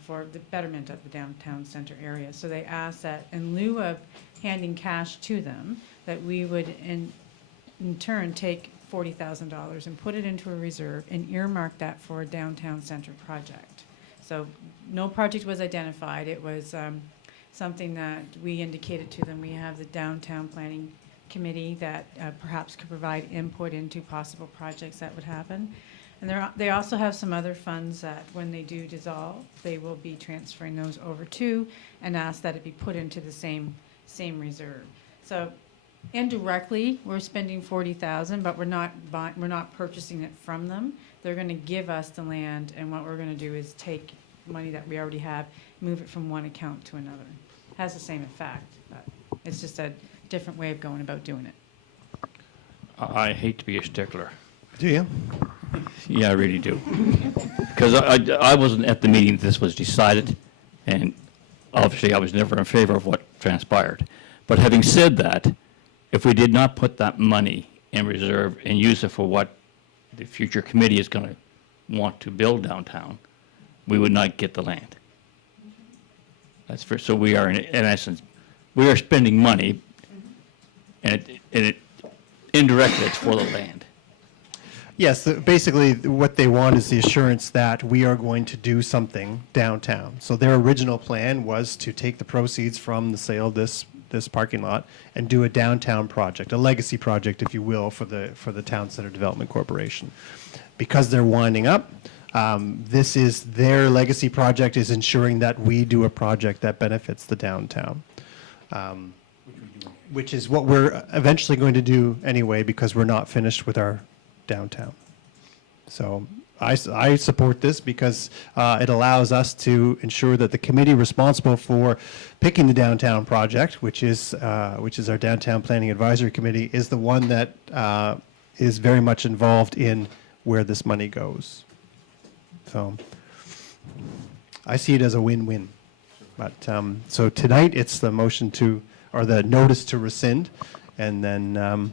for the betterment of the downtown center area. So they asked that in lieu of handing cash to them, that we would in turn take $40,000 and put it into a reserve and earmark that for a downtown center project. So no project was identified. It was something that we indicated to them. We have the downtown planning committee that perhaps could provide input into possible projects that would happen. And they also have some other funds that when they do dissolve, they will be transferring those over to and ask that it be put into the same reserve. So indirectly, we're spending $40,000, but we're not purchasing it from them. They're going to give us the land, and what we're going to do is take money that we already have, move it from one account to another. It has the same effect, but it's just a different way of going about doing it. I hate to be a stickler. Do you? Yeah, I really do. Because I wasn't at the meeting this was decided, and obviously I was never in favor of what transpired. But having said that, if we did not put that money in reserve and use it for what the future committee is going to want to build downtown, we would not get the land. That's for, so we are, in essence, we are spending money, and it indirectly it's for the land. Yes, basically what they want is the assurance that we are going to do something downtown. So their original plan was to take the proceeds from the sale of this parking lot and do a downtown project, a legacy project, if you will, for the Town Center Development Corporation. Because they're winding up, this is their legacy project, is ensuring that we do a project that benefits the downtown. Which is what we're eventually going to do anyway, because we're not finished with our downtown. So I support this because it allows us to ensure that the committee responsible for picking the downtown project, which is our Downtown Planning Advisory Committee, is the one that is very much involved in where this money goes. So I see it as a win-win. But so tonight it's the motion to, or the notice to rescind, and then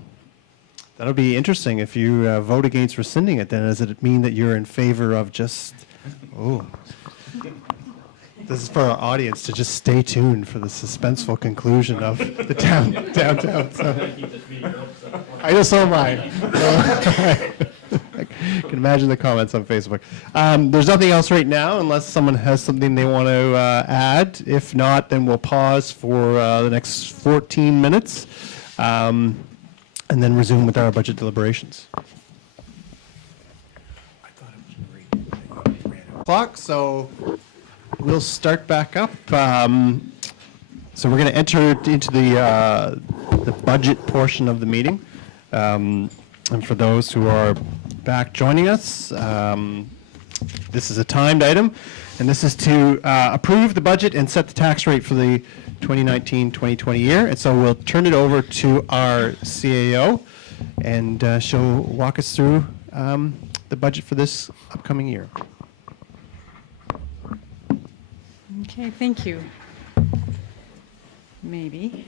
that'll be interesting. If you vote against rescinding it, then does it mean that you're in favor of just, this is for our audience to just stay tuned for the suspenseful conclusion of the downtown. So. I know, so am I. I can imagine the comments on Facebook. There's nothing else right now unless someone has something they want to add. If not, then we'll pause for the next 14 minutes. And then resume with our budget deliberations. Clock, so we'll start back up. So we're going to enter into the budget portion of the meeting. And for those who are back joining us, this is a timed item, and this is to approve the budget and set the tax rate for the 2019-2020 year. And so we'll turn it over to our CAO, and she'll walk us through the budget for this upcoming year. Okay, thank you. Maybe.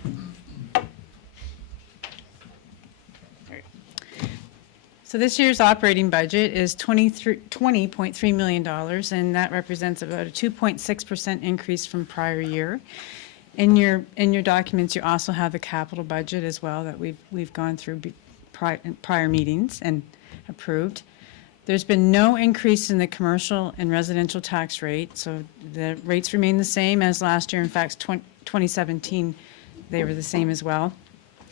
So this year's operating budget is $20.3 million, and that represents about a 2.6% increase from prior year. In your documents, you also have the capital budget as well that we've gone through prior meetings and approved. There's been no increase in the commercial and residential tax rate, so the rates remain the same as last year. In fact, 2017, they were the same as well.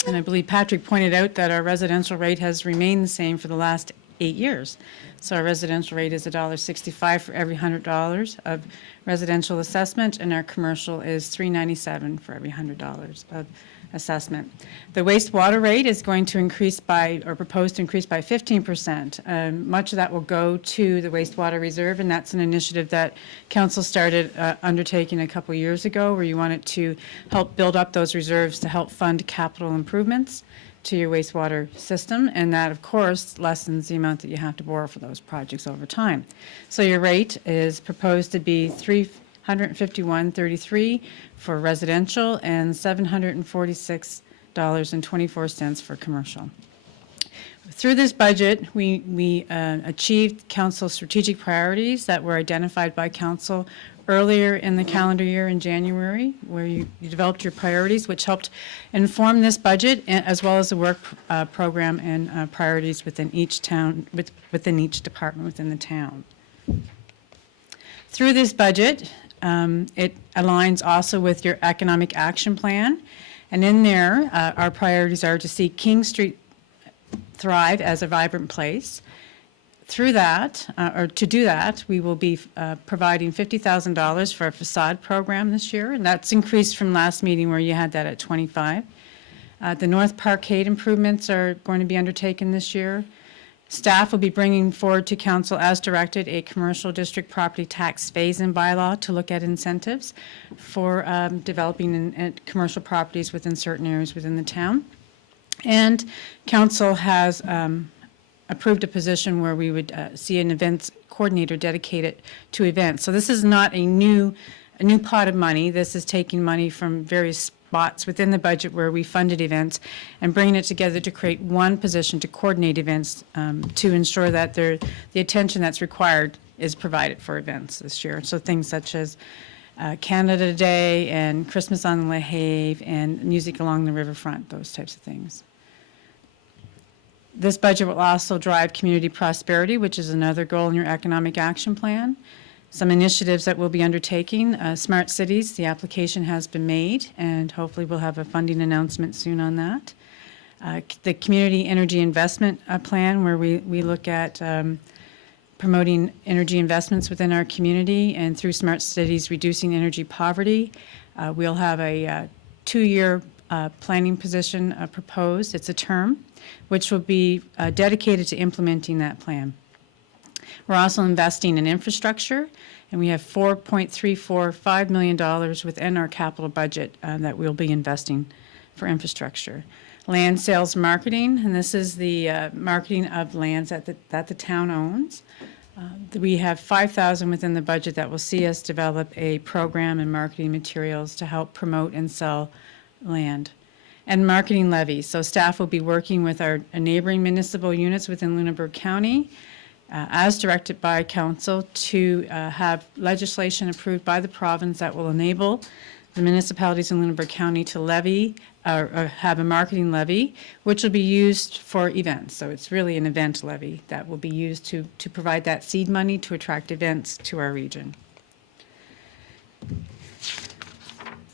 And I believe Patrick pointed out that our residential rate has remained the same for the last 8 years. So our residential rate is $1.65 for every $100 of residential assessment, and our commercial is $3.97 for every $100 of assessment. The wastewater rate is going to increase by, or proposed to increase by 15%. Much of that will go to the wastewater reserve, and that's an initiative that Council started undertaking a couple years ago, where you wanted to help build up those reserves to help fund capital improvements to your wastewater system, and that, of course, lessens the amount that you have to borrow for those projects over time. So your rate is proposed to be $351.33 for residential and $746.24 for commercial. Through this budget, we achieved Council's strategic priorities that were identified by Council earlier in the calendar year in January, where you developed your priorities, which helped inform this budget, as well as the work program and priorities within each town, within each department within the town. Through this budget, It aligns also with your economic action plan. And in there, our priorities are to see King Street thrive as a vibrant place. Through that, or to do that, we will be providing $50,000 for a facade program this year, and that's increased from last meeting where you had that at 25. The North Parkade improvements are going to be undertaken this year. Staff will be bringing forward to council as directed a commercial district property tax phase-in bylaw to look at incentives for developing commercial properties within certain areas within the town. And council has approved a position where we would see an events coordinator dedicated to events. So this is not a new pot of money. This is taking money from various spots within the budget where we funded events and bringing it together to create one position to coordinate events to ensure that the attention that's required is provided for events this year. So things such as Canada Day and Christmas on the Lehave and music along the riverfront, those types of things. This budget will also drive community prosperity, which is another goal in your economic action plan. Some initiatives that we'll be undertaking, Smart Cities, the application has been made, and hopefully we'll have a funding announcement soon on that. The Community Energy Investment Plan, where we look at promoting energy investments within our community, and through Smart Cities, reducing energy poverty. We'll have a 2-year planning position proposed. It's a term, which will be dedicated to implementing that plan. We're also investing in infrastructure, and we have $4.345 million within our capital budget that we'll be investing for infrastructure. Land sales marketing, and this is the marketing of lands that the town owns. We have $5,000 within the budget that will see us develop a program and marketing materials to help promote and sell land. And marketing levies. So staff will be working with our neighboring municipal units within Lunenburg County as directed by council to have legislation approved by the province that will enable the municipalities in Lunenburg County to levy or have a marketing levy, which will be used for events. So it's really an event levy that will be used to provide that seed money to attract events to our region.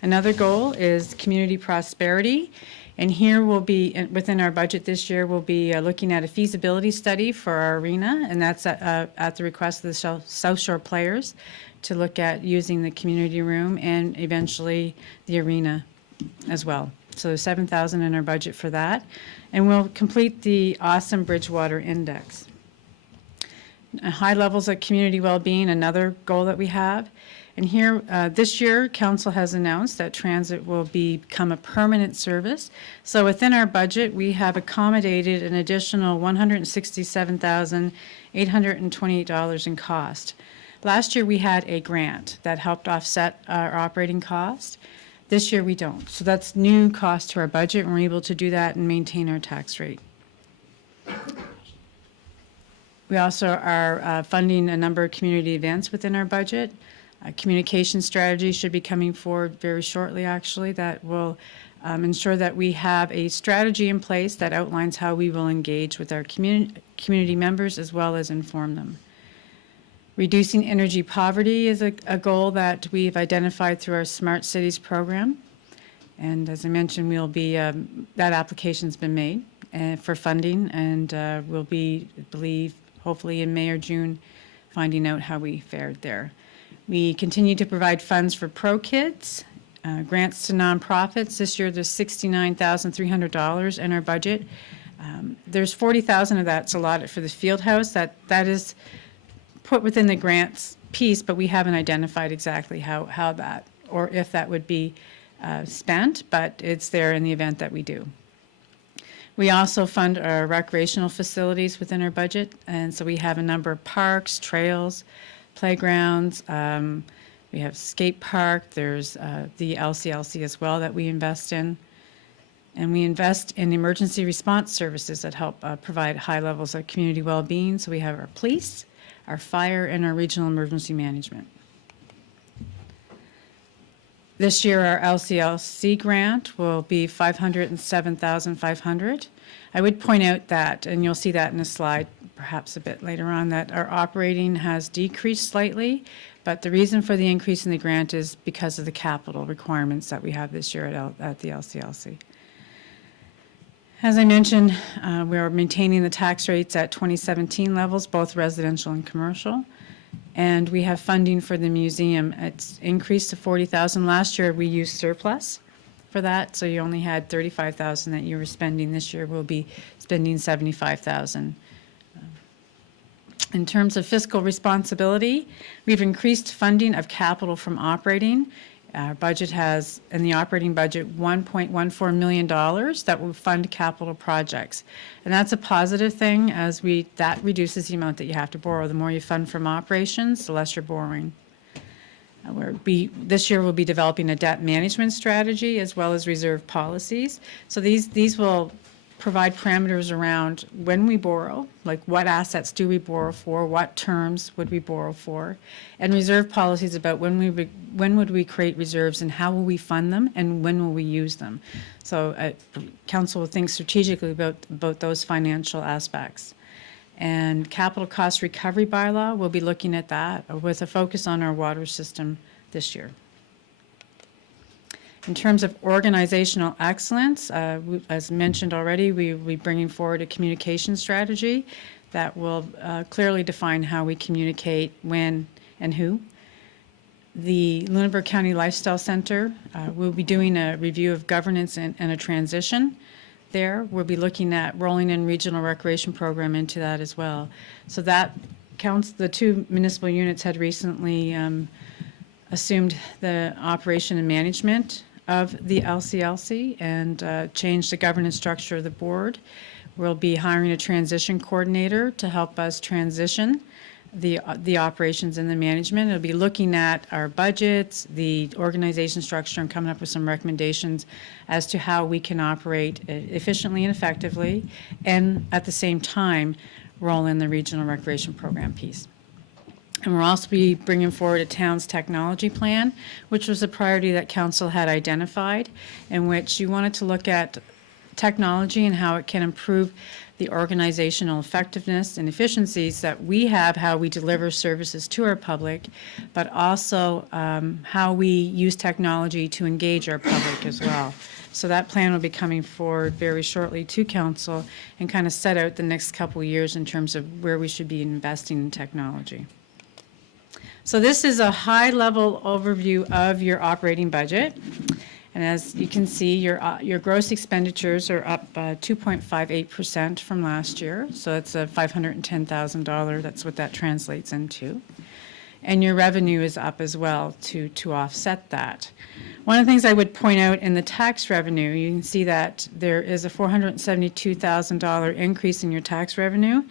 Another goal is community prosperity. And here we'll be, within our budget this year, we'll be looking at a feasibility study for our arena, and that's at the request of the South Shore players to look at using the community room and eventually the arena as well. So there's $7,000 in our budget for that. And we'll complete the Awesome Bridgewater Index. High levels of community well-being, another goal that we have. And here, this year, council has announced that transit will become a permanent service. So within our budget, we have accommodated an additional $167,828 in cost. Last year, we had a grant that helped offset our operating cost. This year, we don't. So that's new cost to our budget, and we're able to do that and maintain our tax rate. We also are funding a number of community events within our budget. A communication strategy should be coming forward very shortly, actually, that will ensure that we have a strategy in place that outlines how we will engage with our community members as well as inform them. Reducing energy poverty is a goal that we've identified through our Smart Cities program. And as I mentioned, we'll be, that application's been made for funding, and we'll be, I believe, hopefully in May or June, finding out how we fared there. We continue to provide funds for Pro Kids, grants to nonprofits. This year there's $69,300 in our budget. There's $40,000 of that's allotted for the field house. That is put within the grants piece, but we haven't identified exactly how that or if that would be spent, but it's there in the event that we do. We also fund our recreational facilities within our budget, and so we have a number of parks, trails, playgrounds. We have skate park. There's the LCLC as well that we invest in. And we invest in emergency response services that help provide high levels of community well-being. So we have our police, our fire, and our regional emergency management. This year, our LCLC grant will be $507,500. I would point out that, and you'll see that in a slide perhaps a bit later on, that our operating has decreased slightly, But the reason for the increase in the grant is because of the capital requirements that we have this year at the LCLC. As I mentioned, we are maintaining the tax rates at 2017 levels, both residential and commercial. And we have funding for the museum. It's increased to $40,000. Last year, we used surplus for that, so you only had $35,000 that you were spending. This year, we'll be spending $75,000. In terms of fiscal responsibility, we've increased funding of capital from operating. Our budget has, in the operating budget, $1.14 million that will fund capital projects. And that's a positive thing, as that reduces the amount that you have to borrow. The more you fund from operations, the less you're borrowing. This year we'll be developing a debt management strategy as well as reserve policies. So these will provide parameters around when we borrow, like what assets do we borrow for, what terms would we borrow for, and reserve policies about when would we create reserves and how will we fund them and when will we use them. So council will think strategically about those financial aspects. And capital cost recovery bylaw, we'll be looking at that with a focus on our water system this year. In terms of organizational excellence, as mentioned already, we will be bringing forward a communication strategy that will clearly define how we communicate, when, and who. The Lunenburg County Lifestyle Center will be doing a review of governance and a transition there. We'll be looking at rolling in regional recreation program into that as well. So that counts. The two municipal units had recently assumed the operation and management of the LCLC and changed the governance structure of the board. We'll be hiring a transition coordinator to help us transition the operations and the management. It'll be looking at our budgets, the organization structure, and coming up with some recommendations as to how we can operate efficiently and effectively, and at the same time, roll in the regional recreation program piece. And we'll also be bringing forward a town's technology plan, which was a priority that council had identified, in which you wanted to look at technology and how it can improve the organizational effectiveness and efficiencies that we have, how we deliver services to our public, but also how we use technology to engage our public as well. So that plan will be coming forward very shortly to council and kind of set out the next couple of years in terms of where we should be investing in technology. So this is a high-level overview of your operating budget. And as you can see, your gross expenditures are up 2.58% from last year. So it's a $510,000. That's what that translates into. And your revenue is up as well to offset that. One of the things I would point out in the tax revenue, you can see that there is a $472,000 increase in your tax revenue.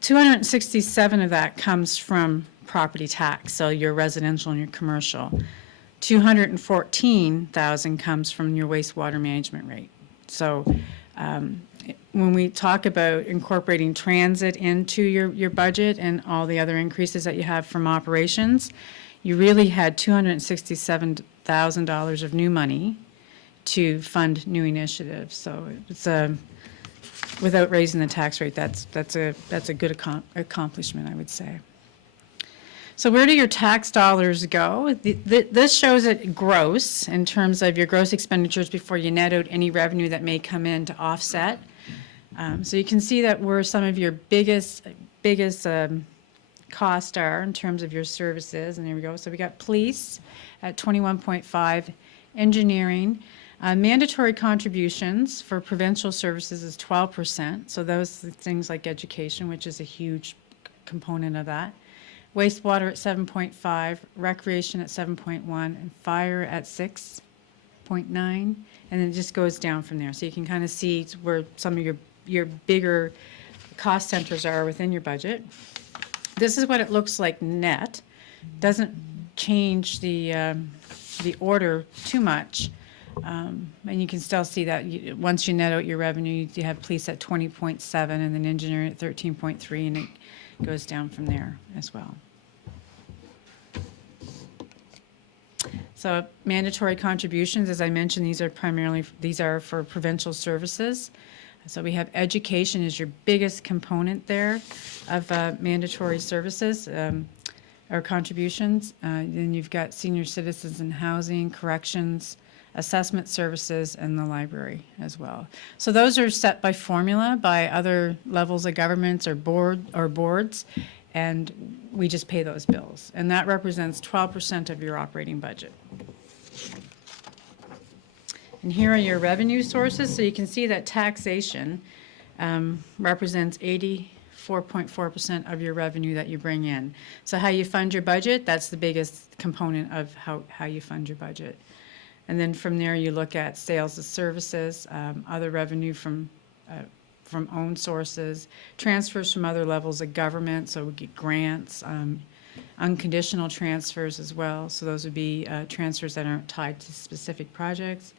$267,000 of that comes from property tax, so your residential and your commercial. $214,000 comes from your wastewater management rate. So when we talk about incorporating transit into your budget and all the other increases that you have from operations, you really had $267,000 of new money to fund new initiatives. So it's without raising the tax rate, that's a good accomplishment, I would say. So where do your tax dollars go? This shows it gross in terms of your gross expenditures before you net out any revenue that may come in to offset. So you can see that where some of your biggest costs are in terms of your services, and there we go. So we got police at 21.5, engineering, mandatory contributions for provincial services is 12%. So those things like education, which is a huge component of that. Wastewater at 7.5, recreation at 7.1, and fire at 6.9, and then it just goes down from there. So you can kind of see where some of your bigger cost centers are within your budget. This is what it looks like net. Doesn't change the order too much, and you can still see that once you net out your revenue, you have police at 20.7, and then engineering at 13.3, and it goes down from there as well. So mandatory contributions, as I mentioned, these are for provincial services. So we have education is your biggest component there of mandatory services. or contributions. Then you've got senior citizens and housing, corrections, assessment services, and the library as well. So those are set by formula by other levels of governments or boards, and we just pay those bills. And that represents 12% of your operating budget. And here are your revenue sources. So you can see that taxation represents 84.4% of your revenue that you bring in. So how you fund your budget, that's the biggest component of how you fund your budget. And then from there, you look at sales of services, other revenue from owned sources, transfers from other levels of government, so we get grants, unconditional transfers as well. So those would be transfers that aren't tied to specific projects,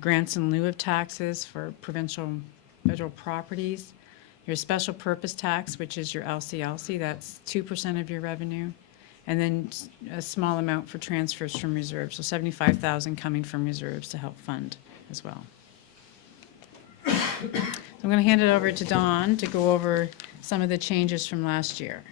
grants in lieu of taxes for provincial, federal properties, your special purpose tax, which is your LCLC, that's 2% of your revenue. And then a small amount for transfers from reserves, so $75,000 coming from reserves to help fund as well. So I'm going to hand it over to Dawn to go over some of the changes from last year.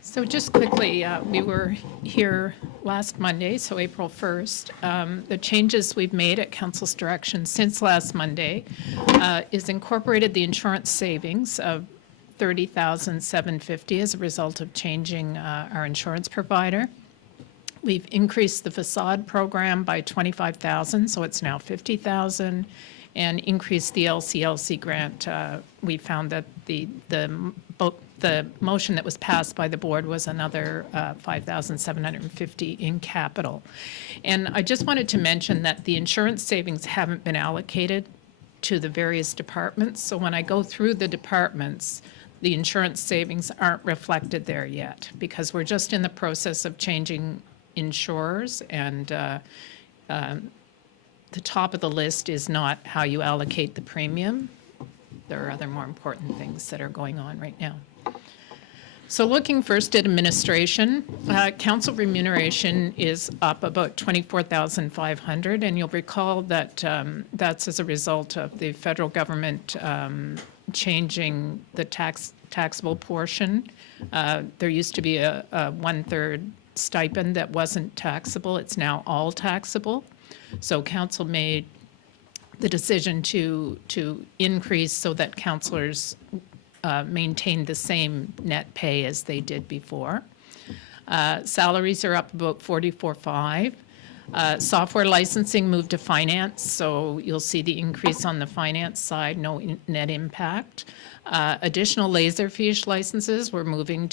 So just quickly, we were here last Monday, so April 1st. The changes we've made at Council's direction since last Monday is incorporated the insurance savings of $30,750 as a result of changing our insurance provider. We've increased the facade program by $25,000, so it's now $50,000, and increased the LCLC grant. We found that the motion that was passed by the board was another $5,750 in capital. And I just wanted to mention that the insurance savings haven't been allocated to the various departments. So when I go through the departments, the insurance savings aren't reflected there yet because we're just in the process of changing insurers, and the top of the list is not how you allocate the premium. There are other more important things that are going on right now. So looking first at administration, council remuneration is up about $24,500, and you'll recall that that's as a result of the federal government changing the taxable portion. There used to be a 1/3 stipend that wasn't taxable. It's now all taxable. So council made the decision to increase so that councillors maintain the same net pay as they did before. Salaries are up about $44,500. Software licensing moved to finance, so you'll see the increase on the finance side, no net impact. Additional Laserfish licenses, we're moving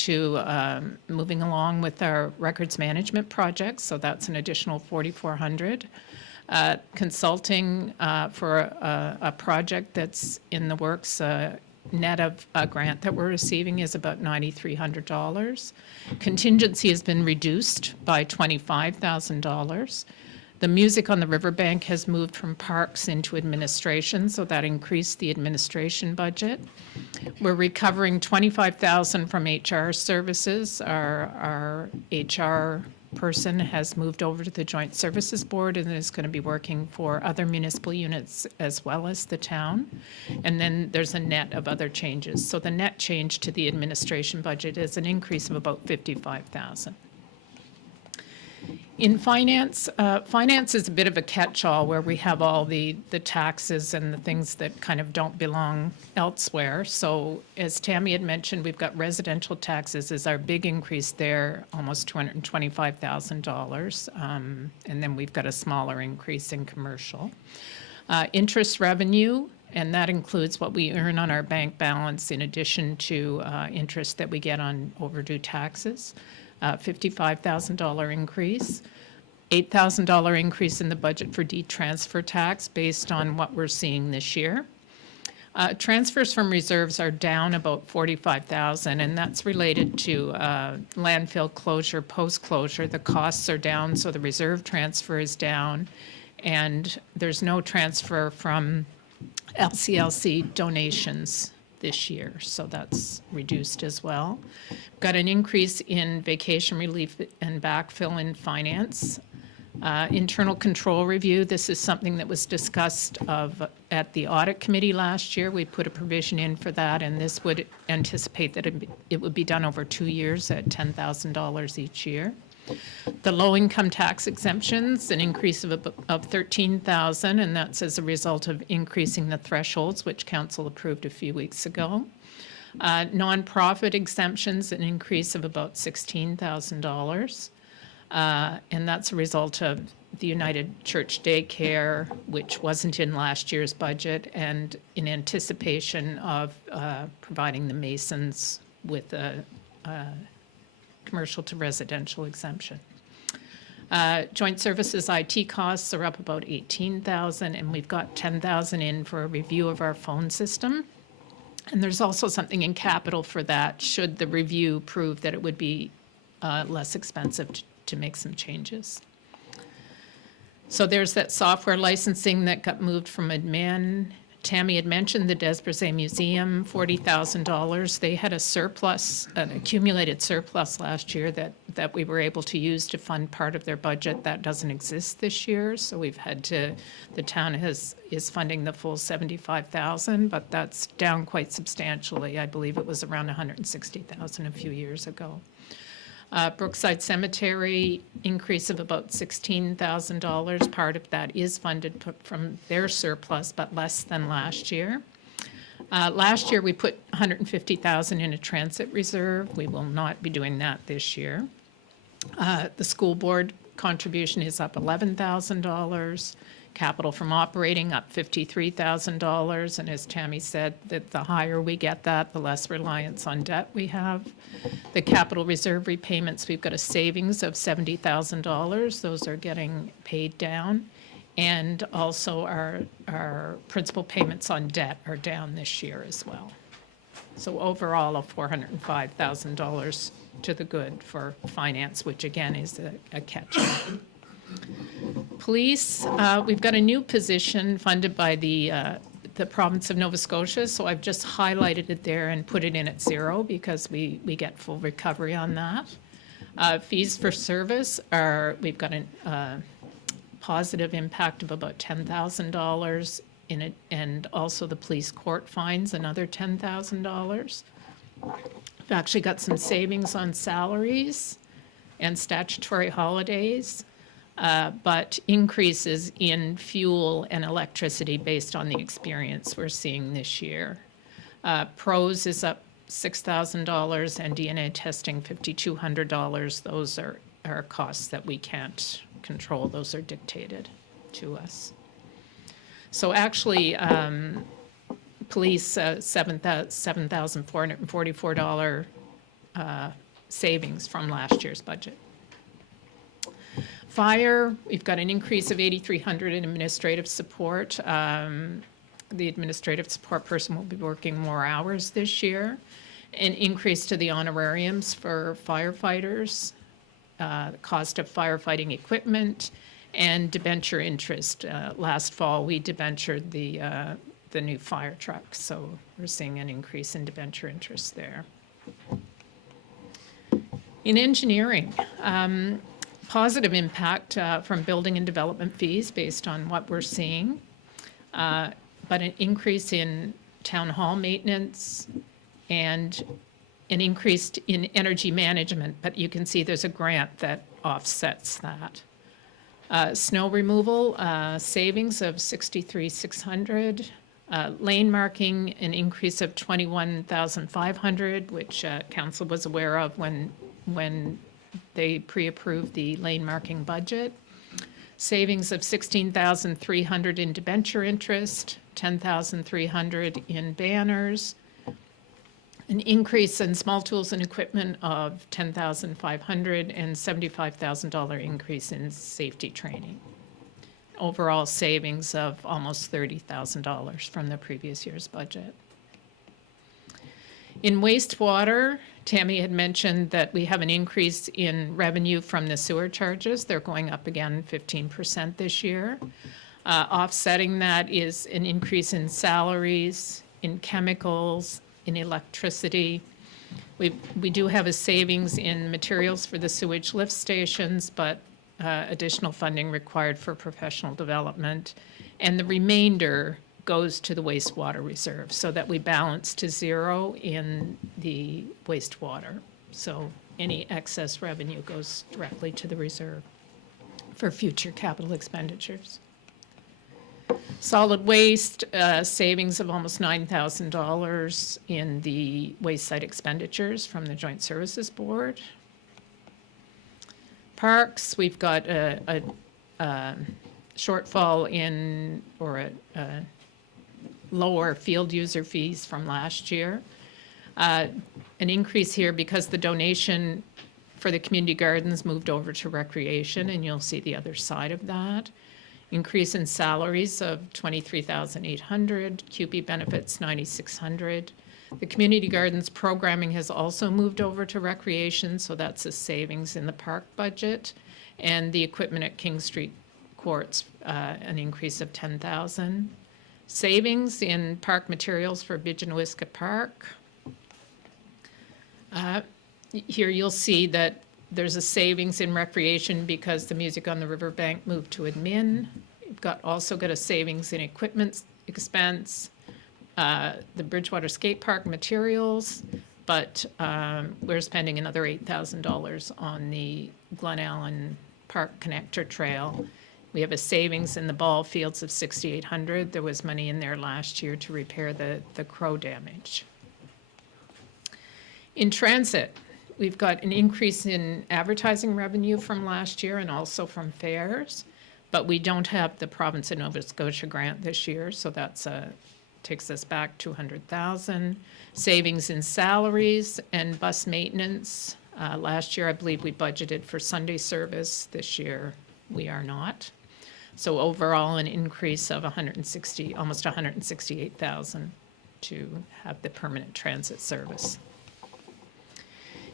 along with our records management projects, so that's an additional $4,400. Consulting for a project that's in the works, net of a grant that we're receiving is about $9,300. Contingency has been reduced by $25,000. The music on the riverbank has moved from parks into administration, so that increased the administration budget. We're recovering $25,000 from HR services. Our HR person has moved over to the Joint Services Board and is going to be working for other municipal units as well as the town. And then there's a net of other changes. So the net change to the administration budget is an increase of about $55,000. In finance, finance is a bit of a catch-all where we have all the taxes and the things that kind of don't belong elsewhere. So as Tammy had mentioned, we've got residential taxes is our big increase there, almost $225,000. And then we've got a smaller increase in commercial. Interest revenue, and that includes what we earn on our bank balance in addition to interest that we get on overdue taxes. $55,000 increase, $8,000 increase in the budget for detransfer tax based on what we're seeing this year. Transfers from reserves are down about $45,000, and that's related to landfill closure, post-closure. The costs are down, so the reserve transfer is down, and there's no transfer from LCLC donations this year, so that's reduced as well. Got an increase in vacation relief and backfill in finance. Internal control review, this is something that was discussed at the audit committee last year. We put a provision in for that, and this would anticipate that it would be done over 2 years at $10,000 each year. The low-income tax exemptions, an increase of $13,000, and that's as a result of increasing the thresholds, which council approved a few weeks ago. Nonprofit exemptions, an increase of about $16,000. And that's a result of the United Church Daycare, which wasn't in last year's budget, and in anticipation of providing the Masons with a commercial to residential exemption. Joint services IT costs are up about $18,000, and we've got $10,000 in for a review of our phone system. And there's also something in capital for that, should the review prove that it would be less expensive to make some changes. So there's that software licensing that got moved from admin. Tammy had mentioned the Des Brisay Museum, $40,000. They had a surplus, an accumulated surplus last year that we were able to use to fund part of their budget. That doesn't exist this year, so we've had to, the town is funding the full $75,000, but that's down quite substantially. I believe it was around $160,000 a few years ago. Brookside Cemetery, increase of about $16,000. Part of that is funded from their surplus, but less than last year. Last year, we put $150,000 in a transit reserve. We will not be doing that this year. The school board contribution is up $11,000. Capital from operating up $53,000, and as Tammy said, that the higher we get that, the less reliance on debt we have. The capital reserve repayments, we've got a savings of $70,000. Those are getting paid down, and also our principal payments on debt are down this year as well. So overall, of $405,000 to the good for finance, which again is a catch-up. Police, we've got a new position funded by the province of Nova Scotia, so I've just highlighted it there and put it in at 0 because we get full recovery on that. Fees for service we've got a positive impact of about $10,000 in it, and also the police court fines another $10,000. We've actually got some savings on salaries and statutory holidays. But increases in fuel and electricity based on the experience we're seeing this year. PROS is up $6,000 and DNA testing $5,200. Those are costs that we can't control. Those are dictated to us. So actually, police, $7,444 savings from last year's budget. Fire, we've got an increase of $8,300 in administrative support. The administrative support person will be working more hours this year. An increase to the honorariums for firefighters, the cost of firefighting equipment, and debenture interest. Last fall, we debentured the new fire truck, so we're seeing an increase in debenture interest there. In engineering, positive impact from building and development fees based on what we're seeing, but an increase in town hall maintenance and an increase in energy management, but you can see there's a grant that offsets that. Snow removal, savings of $63,600. Lane marking, an increase of $21,500, which council was aware of when they pre-approved the lane marking budget. Savings of $16,300 in debenture interest, $10,300 in banners, an increase in small tools and equipment of $10,500 and $75,000 increase in safety training. Overall savings of almost $30,000 from the previous year's budget. In wastewater, Tammy had mentioned that we have an increase in revenue from the sewer charges. They're going up again 15% this year. Offsetting that is an increase in salaries, in chemicals, in electricity. We do have a savings in materials for the sewage lift stations, but additional funding required for professional development, and the remainder goes to the wastewater reserve so that we balance to zero in the wastewater. So any excess revenue goes directly to the reserve for future capital expenditures. Solid waste, savings of almost $9,000 in the waste site expenditures from the Joint Services Board. Parks, we've got a shortfall in, or a lower field user fees from last year. An increase here because the donation for the community gardens moved over to recreation, and you'll see the other side of that. Increase in salaries of $23,800, QP benefits $9,600. The community gardens programming has also moved over to recreation, so that's a savings in the park budget. And the equipment at King Street Courts, an increase of $10,000. Savings in park materials for Bidgenowiska Park. Here you'll see that there's a savings in recreation because the music on the riverbank moved to admin. You've also got a savings in equipment expense, the Bridgewater Skate Park materials, but we're spending another $8,000 on the Glen Allen Park Connector Trail. We have a savings in the ball fields of $6,800. There was money in there last year to repair the crow damage. In transit, we've got an increase in advertising revenue from last year and also from fares, but we don't have the Province of Nova Scotia grant this year, so that's takes us back $200,000. Savings in salaries and bus maintenance. Last year, I believe we budgeted for Sunday service. This year, we are not. So overall, an increase of almost $168,000 to have the permanent transit service.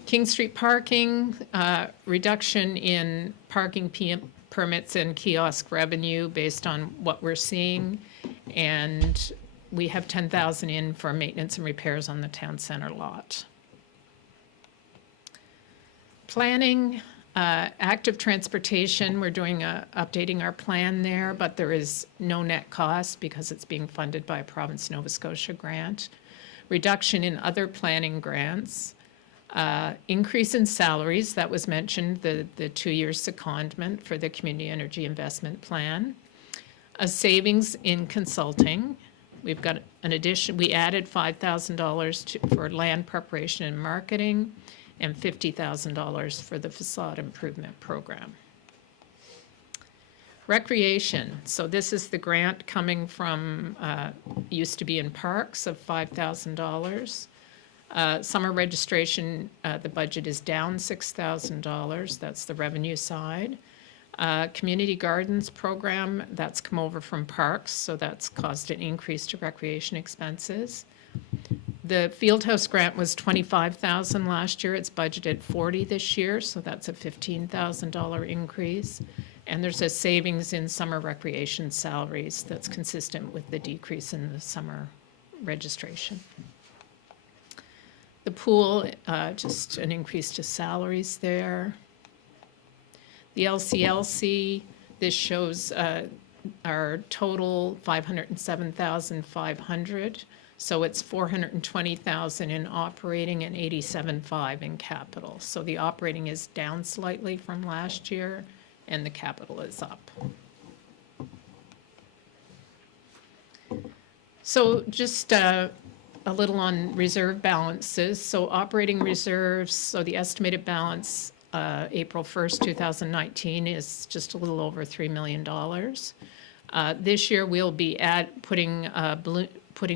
King Street parking, reduction in parking permits and kiosk revenue based on what we're seeing. And we have $10,000 in for maintenance and repairs on the town center lot. Planning, active transportation, we're doing updating our plan there, but there is no net cost because it's being funded by a Province of Nova Scotia grant. Reduction in other planning grants. Increase in salaries, that was mentioned, the 2-year secondment for the Community Energy Investment Plan. A savings in consulting. We've got an addition, we added $5,000 for land preparation and marketing and $50,000 for the facade improvement program. Recreation, so this is the grant coming from, used to be in parks of $5,000. Summer registration, the budget is down $6,000. That's the revenue side. Community gardens program, that's come over from parks, so that's caused an increase to recreation expenses. The Fieldhouse grant was $25,000 last year. It's budgeted $40,000 this year, so that's a $15,000 increase. And there's a savings in summer recreation salaries that's consistent with the decrease in the summer registration. The pool, just an increase to salaries there. The LCLC, this shows our total $507,500. So it's $420,000 in operating and $87,500 in capital. So the operating is down slightly from last year and the capital is up. So just a little on reserve balances. So operating reserves, so the estimated balance April 1st, 2019 is just a little over $3 million. This year we'll be putting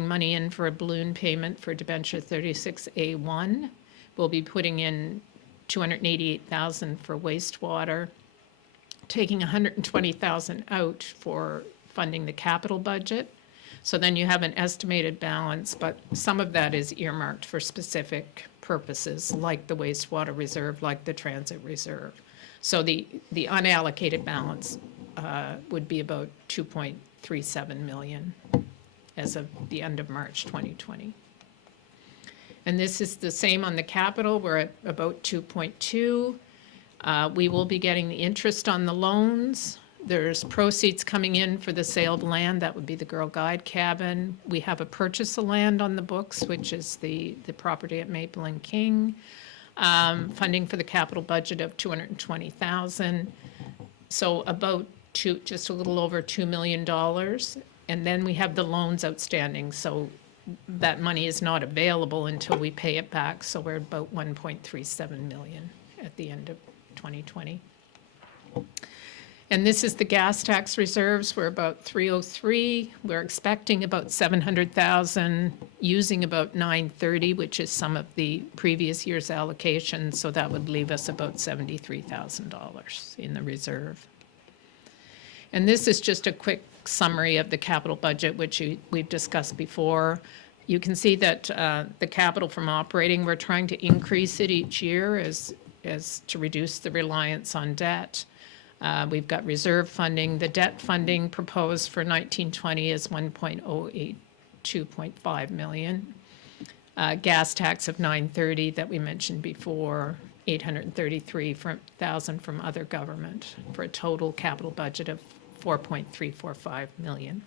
money in for a balloon payment for debenture 36A1. We'll be putting in $288,000 for wastewater, taking $120,000 out for funding the capital budget. So then you have an estimated balance, but some of that is earmarked for specific purposes, like the wastewater reserve, like the transit reserve. So the unallocated balance would be about $2.37 million as of the end of March 2020. And this is the same on the capital. We're at about 2.2. We will be getting the interest on the loans. There's proceeds coming in for the sale of land. That would be the Girl Guide cabin. We have a purchase of land on the books, which is the property at Maple and King. Funding for the capital budget of $220,000. So about just a little over $2 million. And then we have the loans outstanding. So that money is not available until we pay it back. So we're about 1.37 million at the end of 2020. And this is the gas tax reserves. We're about 303. We're expecting about 700,000, using about 930, which is some of the previous year's allocation. So that would leave us about $73,000 in the reserve. And this is just a quick summary of the capital budget, which we've discussed before. You can see that the capital from operating, we're trying to increase it each year as to reduce the reliance on debt. We've got reserve funding. The debt funding proposed for 1920 is 1.082.5 million. Gas tax of 930 that we mentioned before, 833,000 from other government, for a total capital budget of 4.345 million.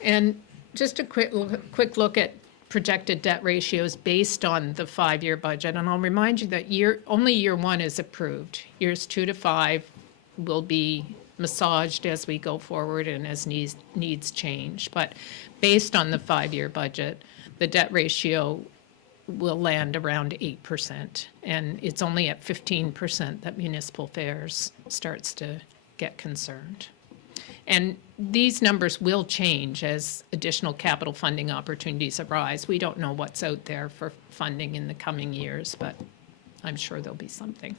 And just a quick look at projected debt ratios based on the 5-year budget. And I'll remind you that only year 1 is approved. Years 2 to 5 will be massaged as we go forward and as needs change. But based on the 5-year budget, the debt ratio will land around 8%. And it's only at 15% that municipal affairs starts to get concerned. And these numbers will change as additional capital funding opportunities arise. We don't know what's out there for funding in the coming years, but I'm sure there'll be something.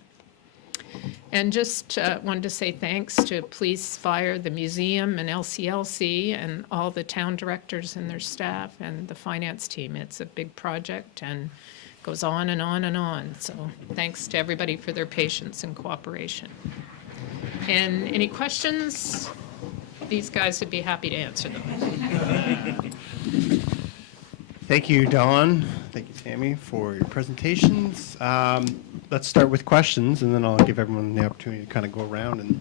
And just wanted to say thanks to police, fire, the museum, and LCLC, and all the town directors and their staff, and the finance team. It's a big project and goes on and on and on. So thanks to everybody for their patience and cooperation. And any questions? These guys would be happy to answer them. Thank you, Dawn. Thank you, Tammy, for your presentations. Let's start with questions, and then I'll give everyone the opportunity to kind of go around and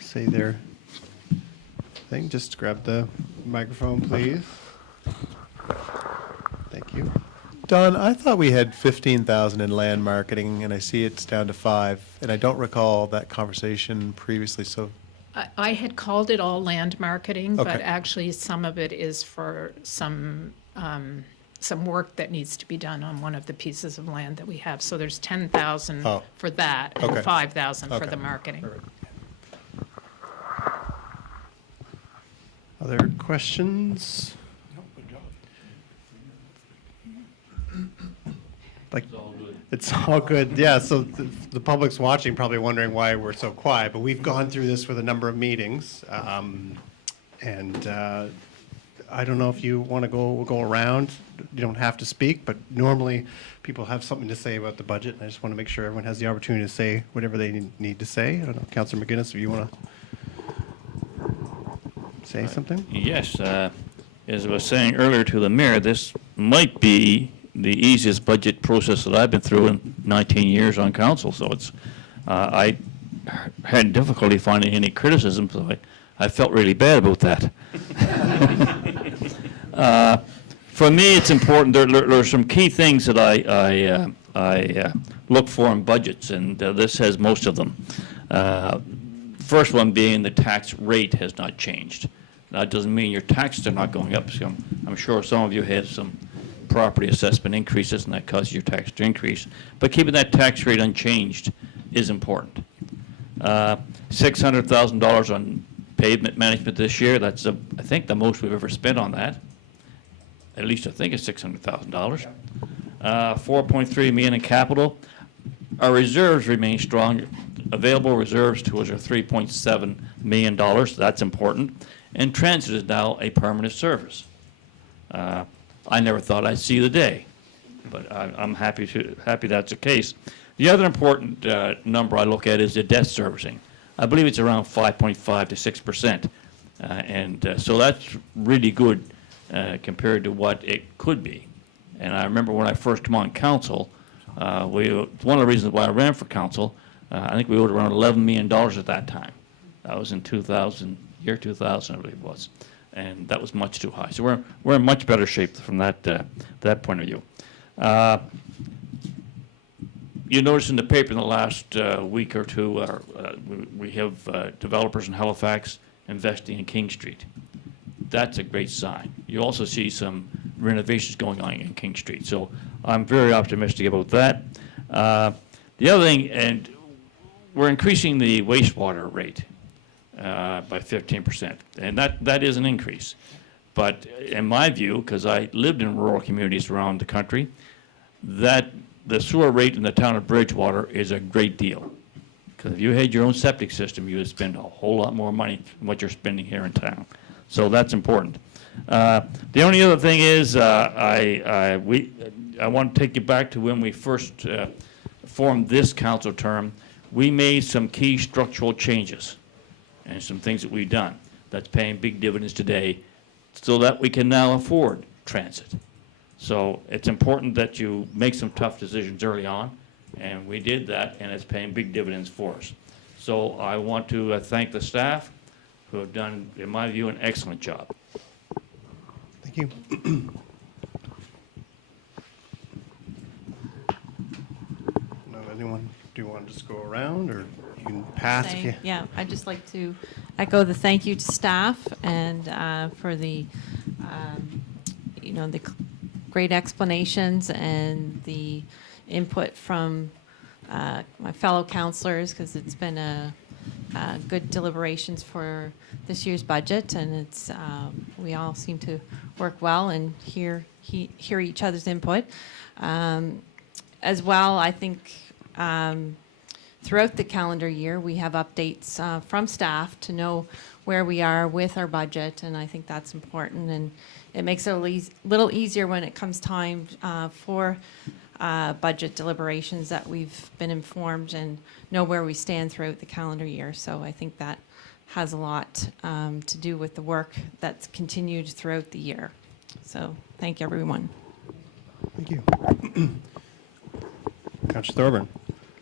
say their thing. Just grab the microphone, please. Thank you. Don, I thought we had 15,000 in land marketing, and I see it's down to 5, and I don't recall that conversation previously, so. I had called it all land marketing, Okay. but actually some of it is for some work that needs to be done on one of the pieces of land that we have. So there's 10,000 for that and Okay. 5,000 for Okay. the marketing. Other questions? Like, it's all good. Yeah, so the public's watching, probably wondering why we're so quiet, but we've gone through this with a number of meetings. And I don't know if you want to go around. You don't have to speak, but normally people have something to say about the budget, and I just want to make sure everyone has the opportunity to say whatever they need to say. I don't know, Councillor McGuinness, if you want to say something? Yes, as I was saying earlier to the mayor, this might be the easiest budget process that I've been through in 19 years on council. So it's, I had difficulty finding any criticism, so I felt really bad about that. For me, it's important. There are some key things that I look for in budgets, and this has most of them. First one being the tax rate has not changed. That doesn't mean your taxes are not going up. So I'm sure some of you had some property assessment increases, and that causes your tax to increase. But keeping that tax rate unchanged is important. $600,000 on pavement management this year. That's, I think, the most we've ever spent on that. At least I think it's $600,000. 4.3 million in capital. Our reserves remain strong. Available reserves to us are $3.7 million. That's important. And transit is now a permanent service. I never thought I'd see the day, but I'm happy that's the case. The other important number I look at is the debt servicing. I believe it's around 5.5 to 6%, and so that's really good compared to what it could be. And I remember when I first came on council, One of the reasons why I ran for council, I think we owed around $11 million at that time. That was in 2000, year 2000, I believe it was, and that was much too high. So we're in much better shape from that point of view. You notice in the paper in the last week or two, we have developers in Halifax investing in King Street. That's a great sign. You also see some renovations going on in King Street. So I'm very optimistic about that. The other thing, and we're increasing the wastewater rate by 15%, and that is an increase. But in my view, because I lived in rural communities around the country, that the sewer rate in the town of Bridgewater is a great deal. Because if you had your own septic system, you would spend a whole lot more money than what you're spending here in town. So that's important. The only other thing is, I want to take you back to when we first formed this council term. We made some key structural changes and some things that we've done that's paying big dividends today so that we can now afford transit. So it's important that you make some tough decisions early on, and we did that, and it's paying big dividends for us. So I want to thank the staff who have done, in my view, an excellent job. Thank you. No, anyone, do you want to just go around, or you can pass if you? Yeah, I'd just like to echo the thank you to staff and for the, the great explanations and the input from my fellow councillors, because it's been a good deliberations for this year's budget, and it's we all seem to work well and hear each other's input. As well, I think throughout the calendar year we have updates from staff to know where we are with our budget, and I think that's important, and it makes it a little easier when it comes time for budget deliberations that we've been informed and know where we stand throughout the calendar year. So I think that has a lot to do with the work that's continued throughout the year. So thank you, everyone. Thank you. Councillor Thorburn.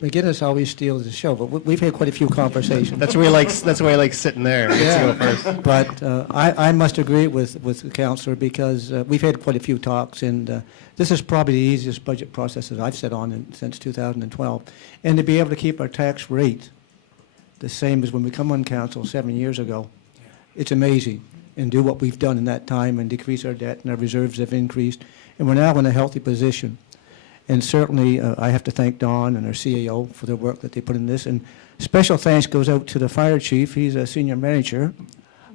McGinnis always steals the show, but we've had quite a few conversations. That's why I like sitting there. Yeah, Let's go first. but I must agree with the councillor, because we've had quite a few talks, and this is probably the easiest budget process that I've sat on since 2012. And to be able to keep our tax rate the same as when we come on council 7 years ago, it's amazing. And do what we've done in that time and decrease our debt, and our reserves have increased, and we're now in a healthy position. And certainly, I have to thank Don and our CAO for their work that they put in this. And special thanks goes out to the fire chief. He's a senior manager.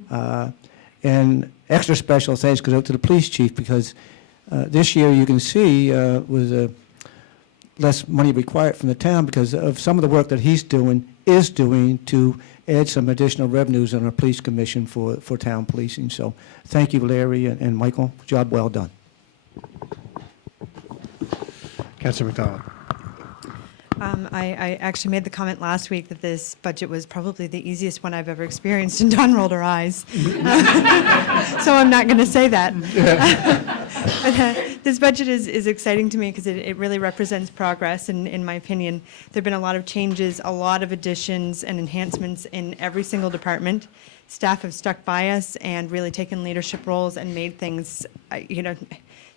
And extra special thanks goes out to the police chief, because this year, you can see, was less money required from the town because of some of the work that he's doing to add some additional revenues on our police commission for town policing. So thank you, Larry and Michael. Job well done. Councillor McDonald. I actually made the comment last week that this budget was probably the easiest one I've ever experienced, and Dawn rolled her eyes. So I'm not going to say that. But, this budget is exciting to me because it really represents progress, and in my opinion. There have been a lot of changes, a lot of additions and enhancements in every single department. Staff have stuck by us and really taken leadership roles and made things,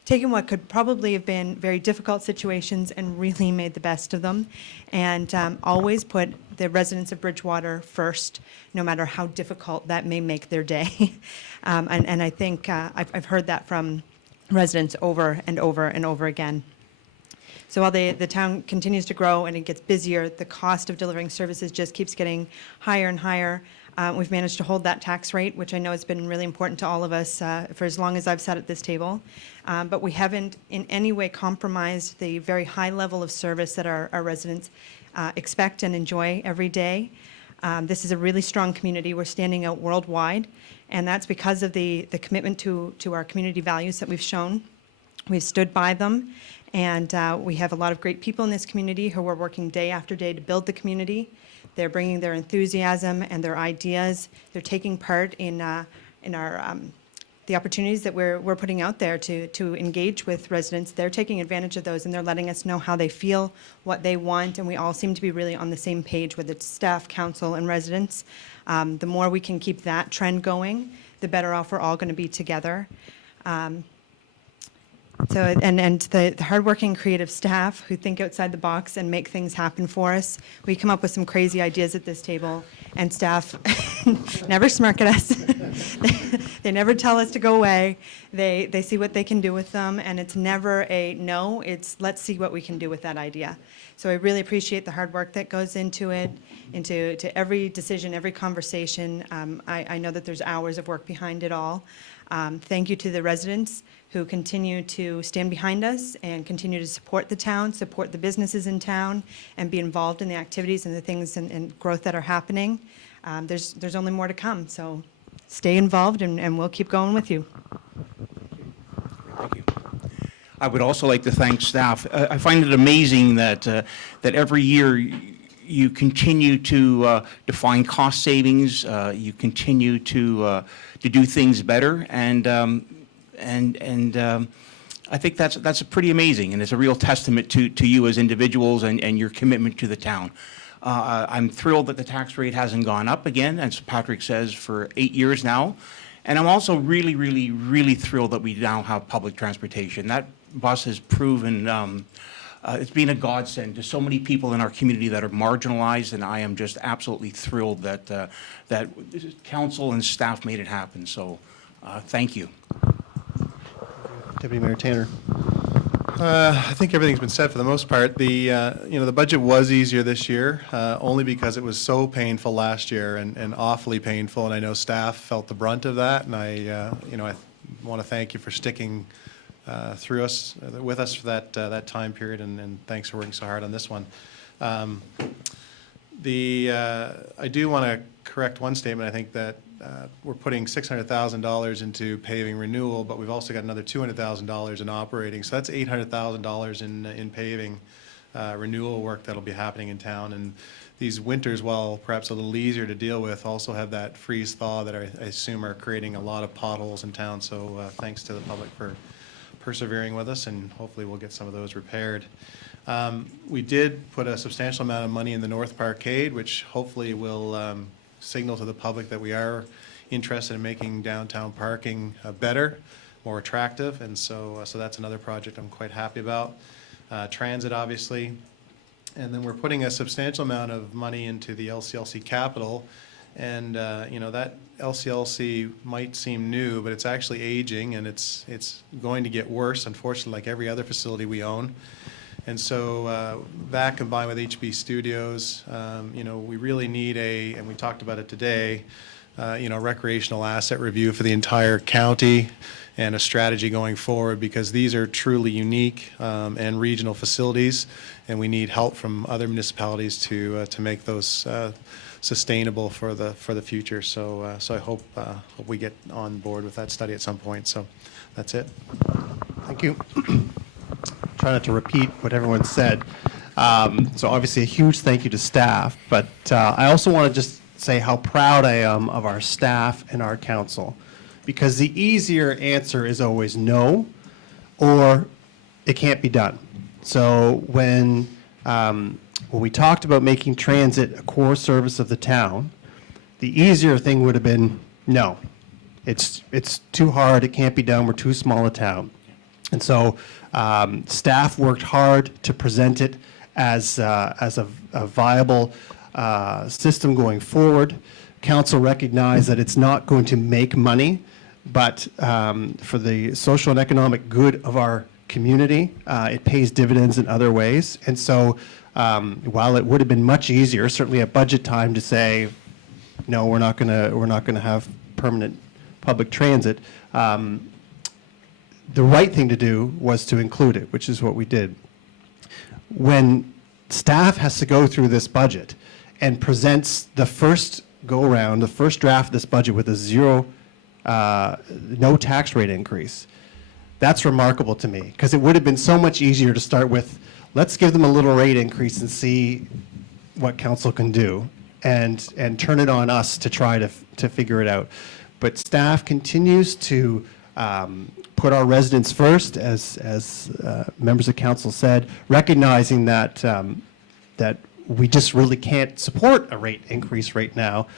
taken what could probably have been very difficult situations and really made the best of them, and always put the residents of Bridgewater first, no matter how difficult that may make their day. And I think I've heard that from residents over and over and over again. So while the town continues to grow and it gets busier, the cost of delivering services just keeps getting higher and higher. We've managed to hold that tax rate, which I know has been really important to all of us for as long as I've sat at this table. But we haven't in any way compromised the very high level of service that our residents expect and enjoy every day. This is a really strong community. We're standing out worldwide, and that's because of the commitment to our community values that we've shown. We've stood by them, and we have a lot of great people in this community who are working day after day to build the community. They're bringing their enthusiasm and their ideas. They're taking part in our the opportunities that we're putting out there to engage with residents, they're taking advantage of those, and they're letting us know how they feel, what they want, and we all seem to be really on the same page, whether it's staff, council, and residents. The more we can keep that trend going, the better off we're all going to be together. And the hardworking creative staff who think outside the box and make things happen for us. We come up with some crazy ideas at this table, and staff never smirk at us. They never tell us to go away. They see what they can do with them, and it's never a no, it's let's see what we can do with that idea. So I really appreciate the hard work that goes into it, into every decision, every conversation. I know that there's hours of work behind it all. Thank you to the residents who continue to stand behind us and continue to support the town, support the businesses in town, and be involved in the activities and the things and growth that are happening. There's only more to come, so stay involved and we'll keep going with you. Thank you. I would also like to thank staff. I find it amazing that every year you continue to find cost savings, you continue to do things better, and I think that's pretty amazing, and it's a real testament to you as individuals and your commitment to the town. I'm thrilled that the tax rate hasn't gone up again, as Patrick says, for 8 years now. And I'm also really, really, really thrilled that we now have public transportation. That bus has proven it's been a godsend to so many people in our community that are marginalized, and I am just absolutely thrilled that council and staff made it happen. So thank you. Deputy Mayor Tanner. I think everything's been said for the most part. The budget was easier this year, only because it was so painful last year and awfully painful, and I know staff felt the brunt of that, and I want to thank you for sticking with us for that time period, and thanks for working so hard on this one. I do want to correct one statement. I think that we're putting $600,000 into paving renewal, but we've also got another $200,000 in operating. So that's $800,000 in paving renewal work that'll be happening in town. And these winters, while perhaps a little easier to deal with, also have that freeze thaw that I assume are creating a lot of potholes in town. So thanks to the public for persevering with us, and hopefully we'll get some of those repaired. We did put a substantial amount of money in the North Parkade, which hopefully will signal to the public that we are interested in making downtown parking better, more attractive, and so that's another project I'm quite happy about. Transit, obviously, and then we're putting a substantial amount of money into the LCLC capital, and that LCLC might seem new, but it's actually aging, and it's going to get worse, unfortunately, like every other facility we own. And so that combined with HB Studios, we really need and we talked about it today, recreational asset review for the entire county and a strategy going forward, because these are truly unique and regional facilities, and we need help from other municipalities to make those sustainable for the future. So I hope we get on board with that study at some point. So that's it. Thank you. Try not to repeat what everyone said. So obviously a huge thank you to staff, but I also want to just say how proud I am of our staff and our council, because the easier answer is always no, or it can't be done. So when we talked about making transit a core service of the town, the easier thing would have been no. It's too hard, it can't be done, we're too small a town. And so staff worked hard to present it as a viable system going forward. Council recognized that it's not going to make money, but for the social and economic good of our community, it pays dividends in other ways. And so while it would have been much easier, certainly at budget time, to say, no, we're not going to have permanent public transit, the right thing to do was to include it, which is what we did. When staff has to go through this budget and presents the first go-around, the first draft of this budget with a no tax rate increase, that's remarkable to me, because it would have been so much easier to start with, let's give them a little rate increase and see what council can do, and turn it on us to try to figure it out. But staff continues to put our residents first, as members of council said, recognizing that that we just really can't support a rate increase right now.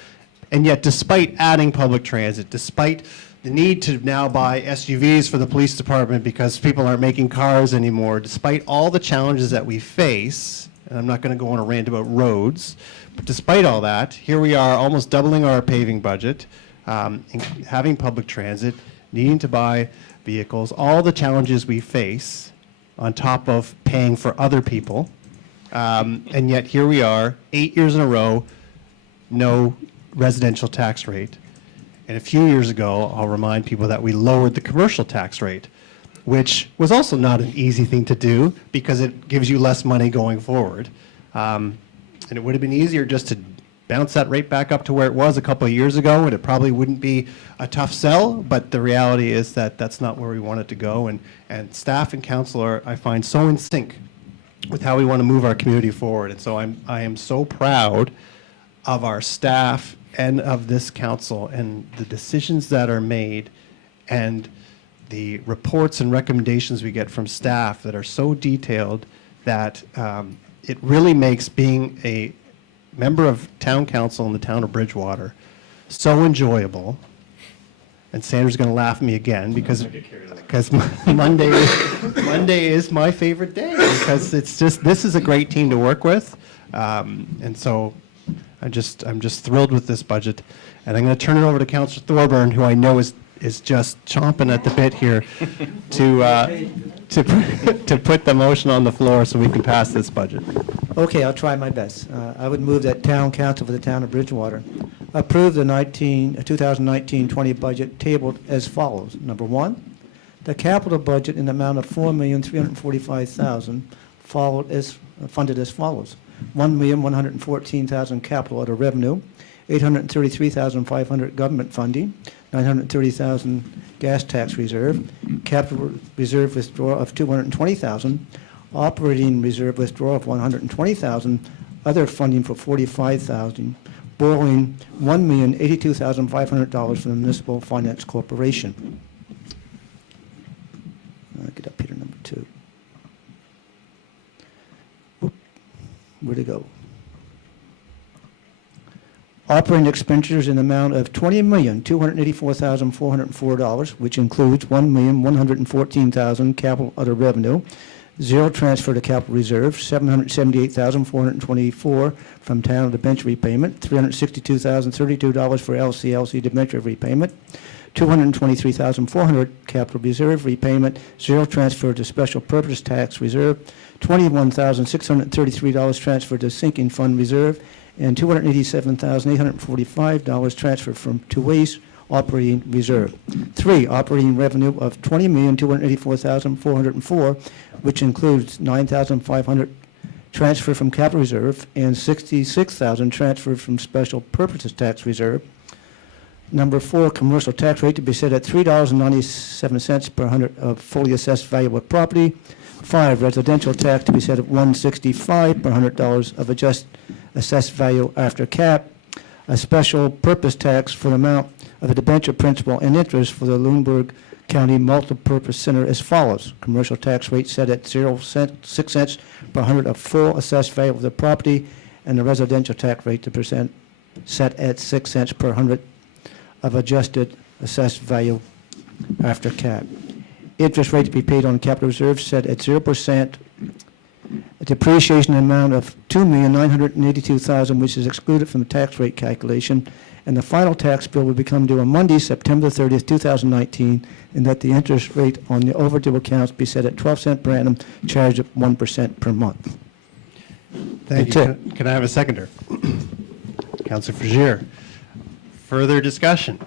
And yet, despite adding public transit, despite the need to now buy SUVs for the police department because people aren't making cars anymore, despite all the challenges that we face, and I'm not going to go on a rant about roads, but despite all that, here we are almost doubling our paving budget, having public transit, needing to buy vehicles, all the challenges we face on top of paying for other people. And yet here we are, 8 years in a row, no residential tax rate. And a few years ago, I'll remind people that we lowered the commercial tax rate, which was also not an easy thing to do because it gives you less money going forward. And it would have been easier just to bounce that rate back up to where it was a couple of years ago, and it probably wouldn't be a tough sell, but the reality is that that's not where we want it to go. And staff and council are, I find, so in sync with how we want to move our community forward. And so I am so proud of our staff and of this council and the decisions that are made and the reports and recommendations we get from staff that are so detailed that it really makes being a member of town council in the town of Bridgewater so enjoyable. And Sandra's going to laugh at me again because Monday is my favorite day because it's just, this is a great team to work with. And so I'm just thrilled with this budget. And I'm going to turn it over to Councillor Thorburn, who I know is just chomping at the bit here to put the motion on the floor so we can pass this budget. Okay, I'll try my best. I would move that town council for the town of Bridgewater approve the 2019-20 budget tabled as follows. Number one, the capital budget in the amount of $4,345,000 funded as follows. $1,114,000 capital out of revenue, $833,500 government funding, $930,000 gas tax reserve, capital reserve withdrawal of $220,000, operating reserve withdrawal of $120,000, other funding for $45,000, borrowing $1,082,500 from the Municipal Finance Corporation. I'll get up here to number two. Whoop, where'd it go? Operating expenditures in the amount of $20,284,404, which includes $1,114,000 capital other revenue, zero transfer to capital reserve, $778,424 from town debenture repayment, $362,032 for LCLC debenture repayment, $223,400 capital reserve repayment, zero transfer to special purpose tax reserve, $21,633 transfer to sinking fund reserve, and $287,845 transfer to waste operating reserve. Three, operating revenue of $20,284,404, which includes $9,500 transfer from capital reserve and $66,000 transfer from special purposes tax reserve. Number four, commercial tax rate to be set at $3.97 per hundred of fully assessed value of property. Five, residential tax to be set at $165 per $100 of assessed value after cap. A special purpose tax for the amount of a debenture principal and interest for the Lunenburg County Multipurpose Center as follows. Commercial tax rate set at 6 cents per hundred of full assessed value of the property, and the residential tax rate to percent set at 6 cents per hundred of adjusted assessed value after cap. Interest rate to be paid on capital reserve set at 0%. A depreciation amount of $2,982,000, which is excluded from the tax rate calculation, and the final tax bill will become due on Monday, September 30th, 2019, and that the interest rate on the overdue accounts be set at 12 cents per annum, charged at 1% per month. Thank you. Can I have a seconder? Councillor Frazier. Further discussion?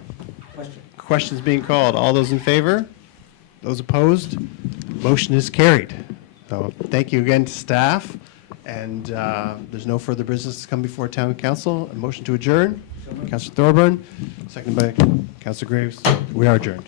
Questions being called. All those in favor? Those opposed? Motion is carried. So thank you again to staff, and there's no further business to come before Town Council. A motion to adjourn. Councillor Thorburn, seconded by Councillor Graves. We are adjourned.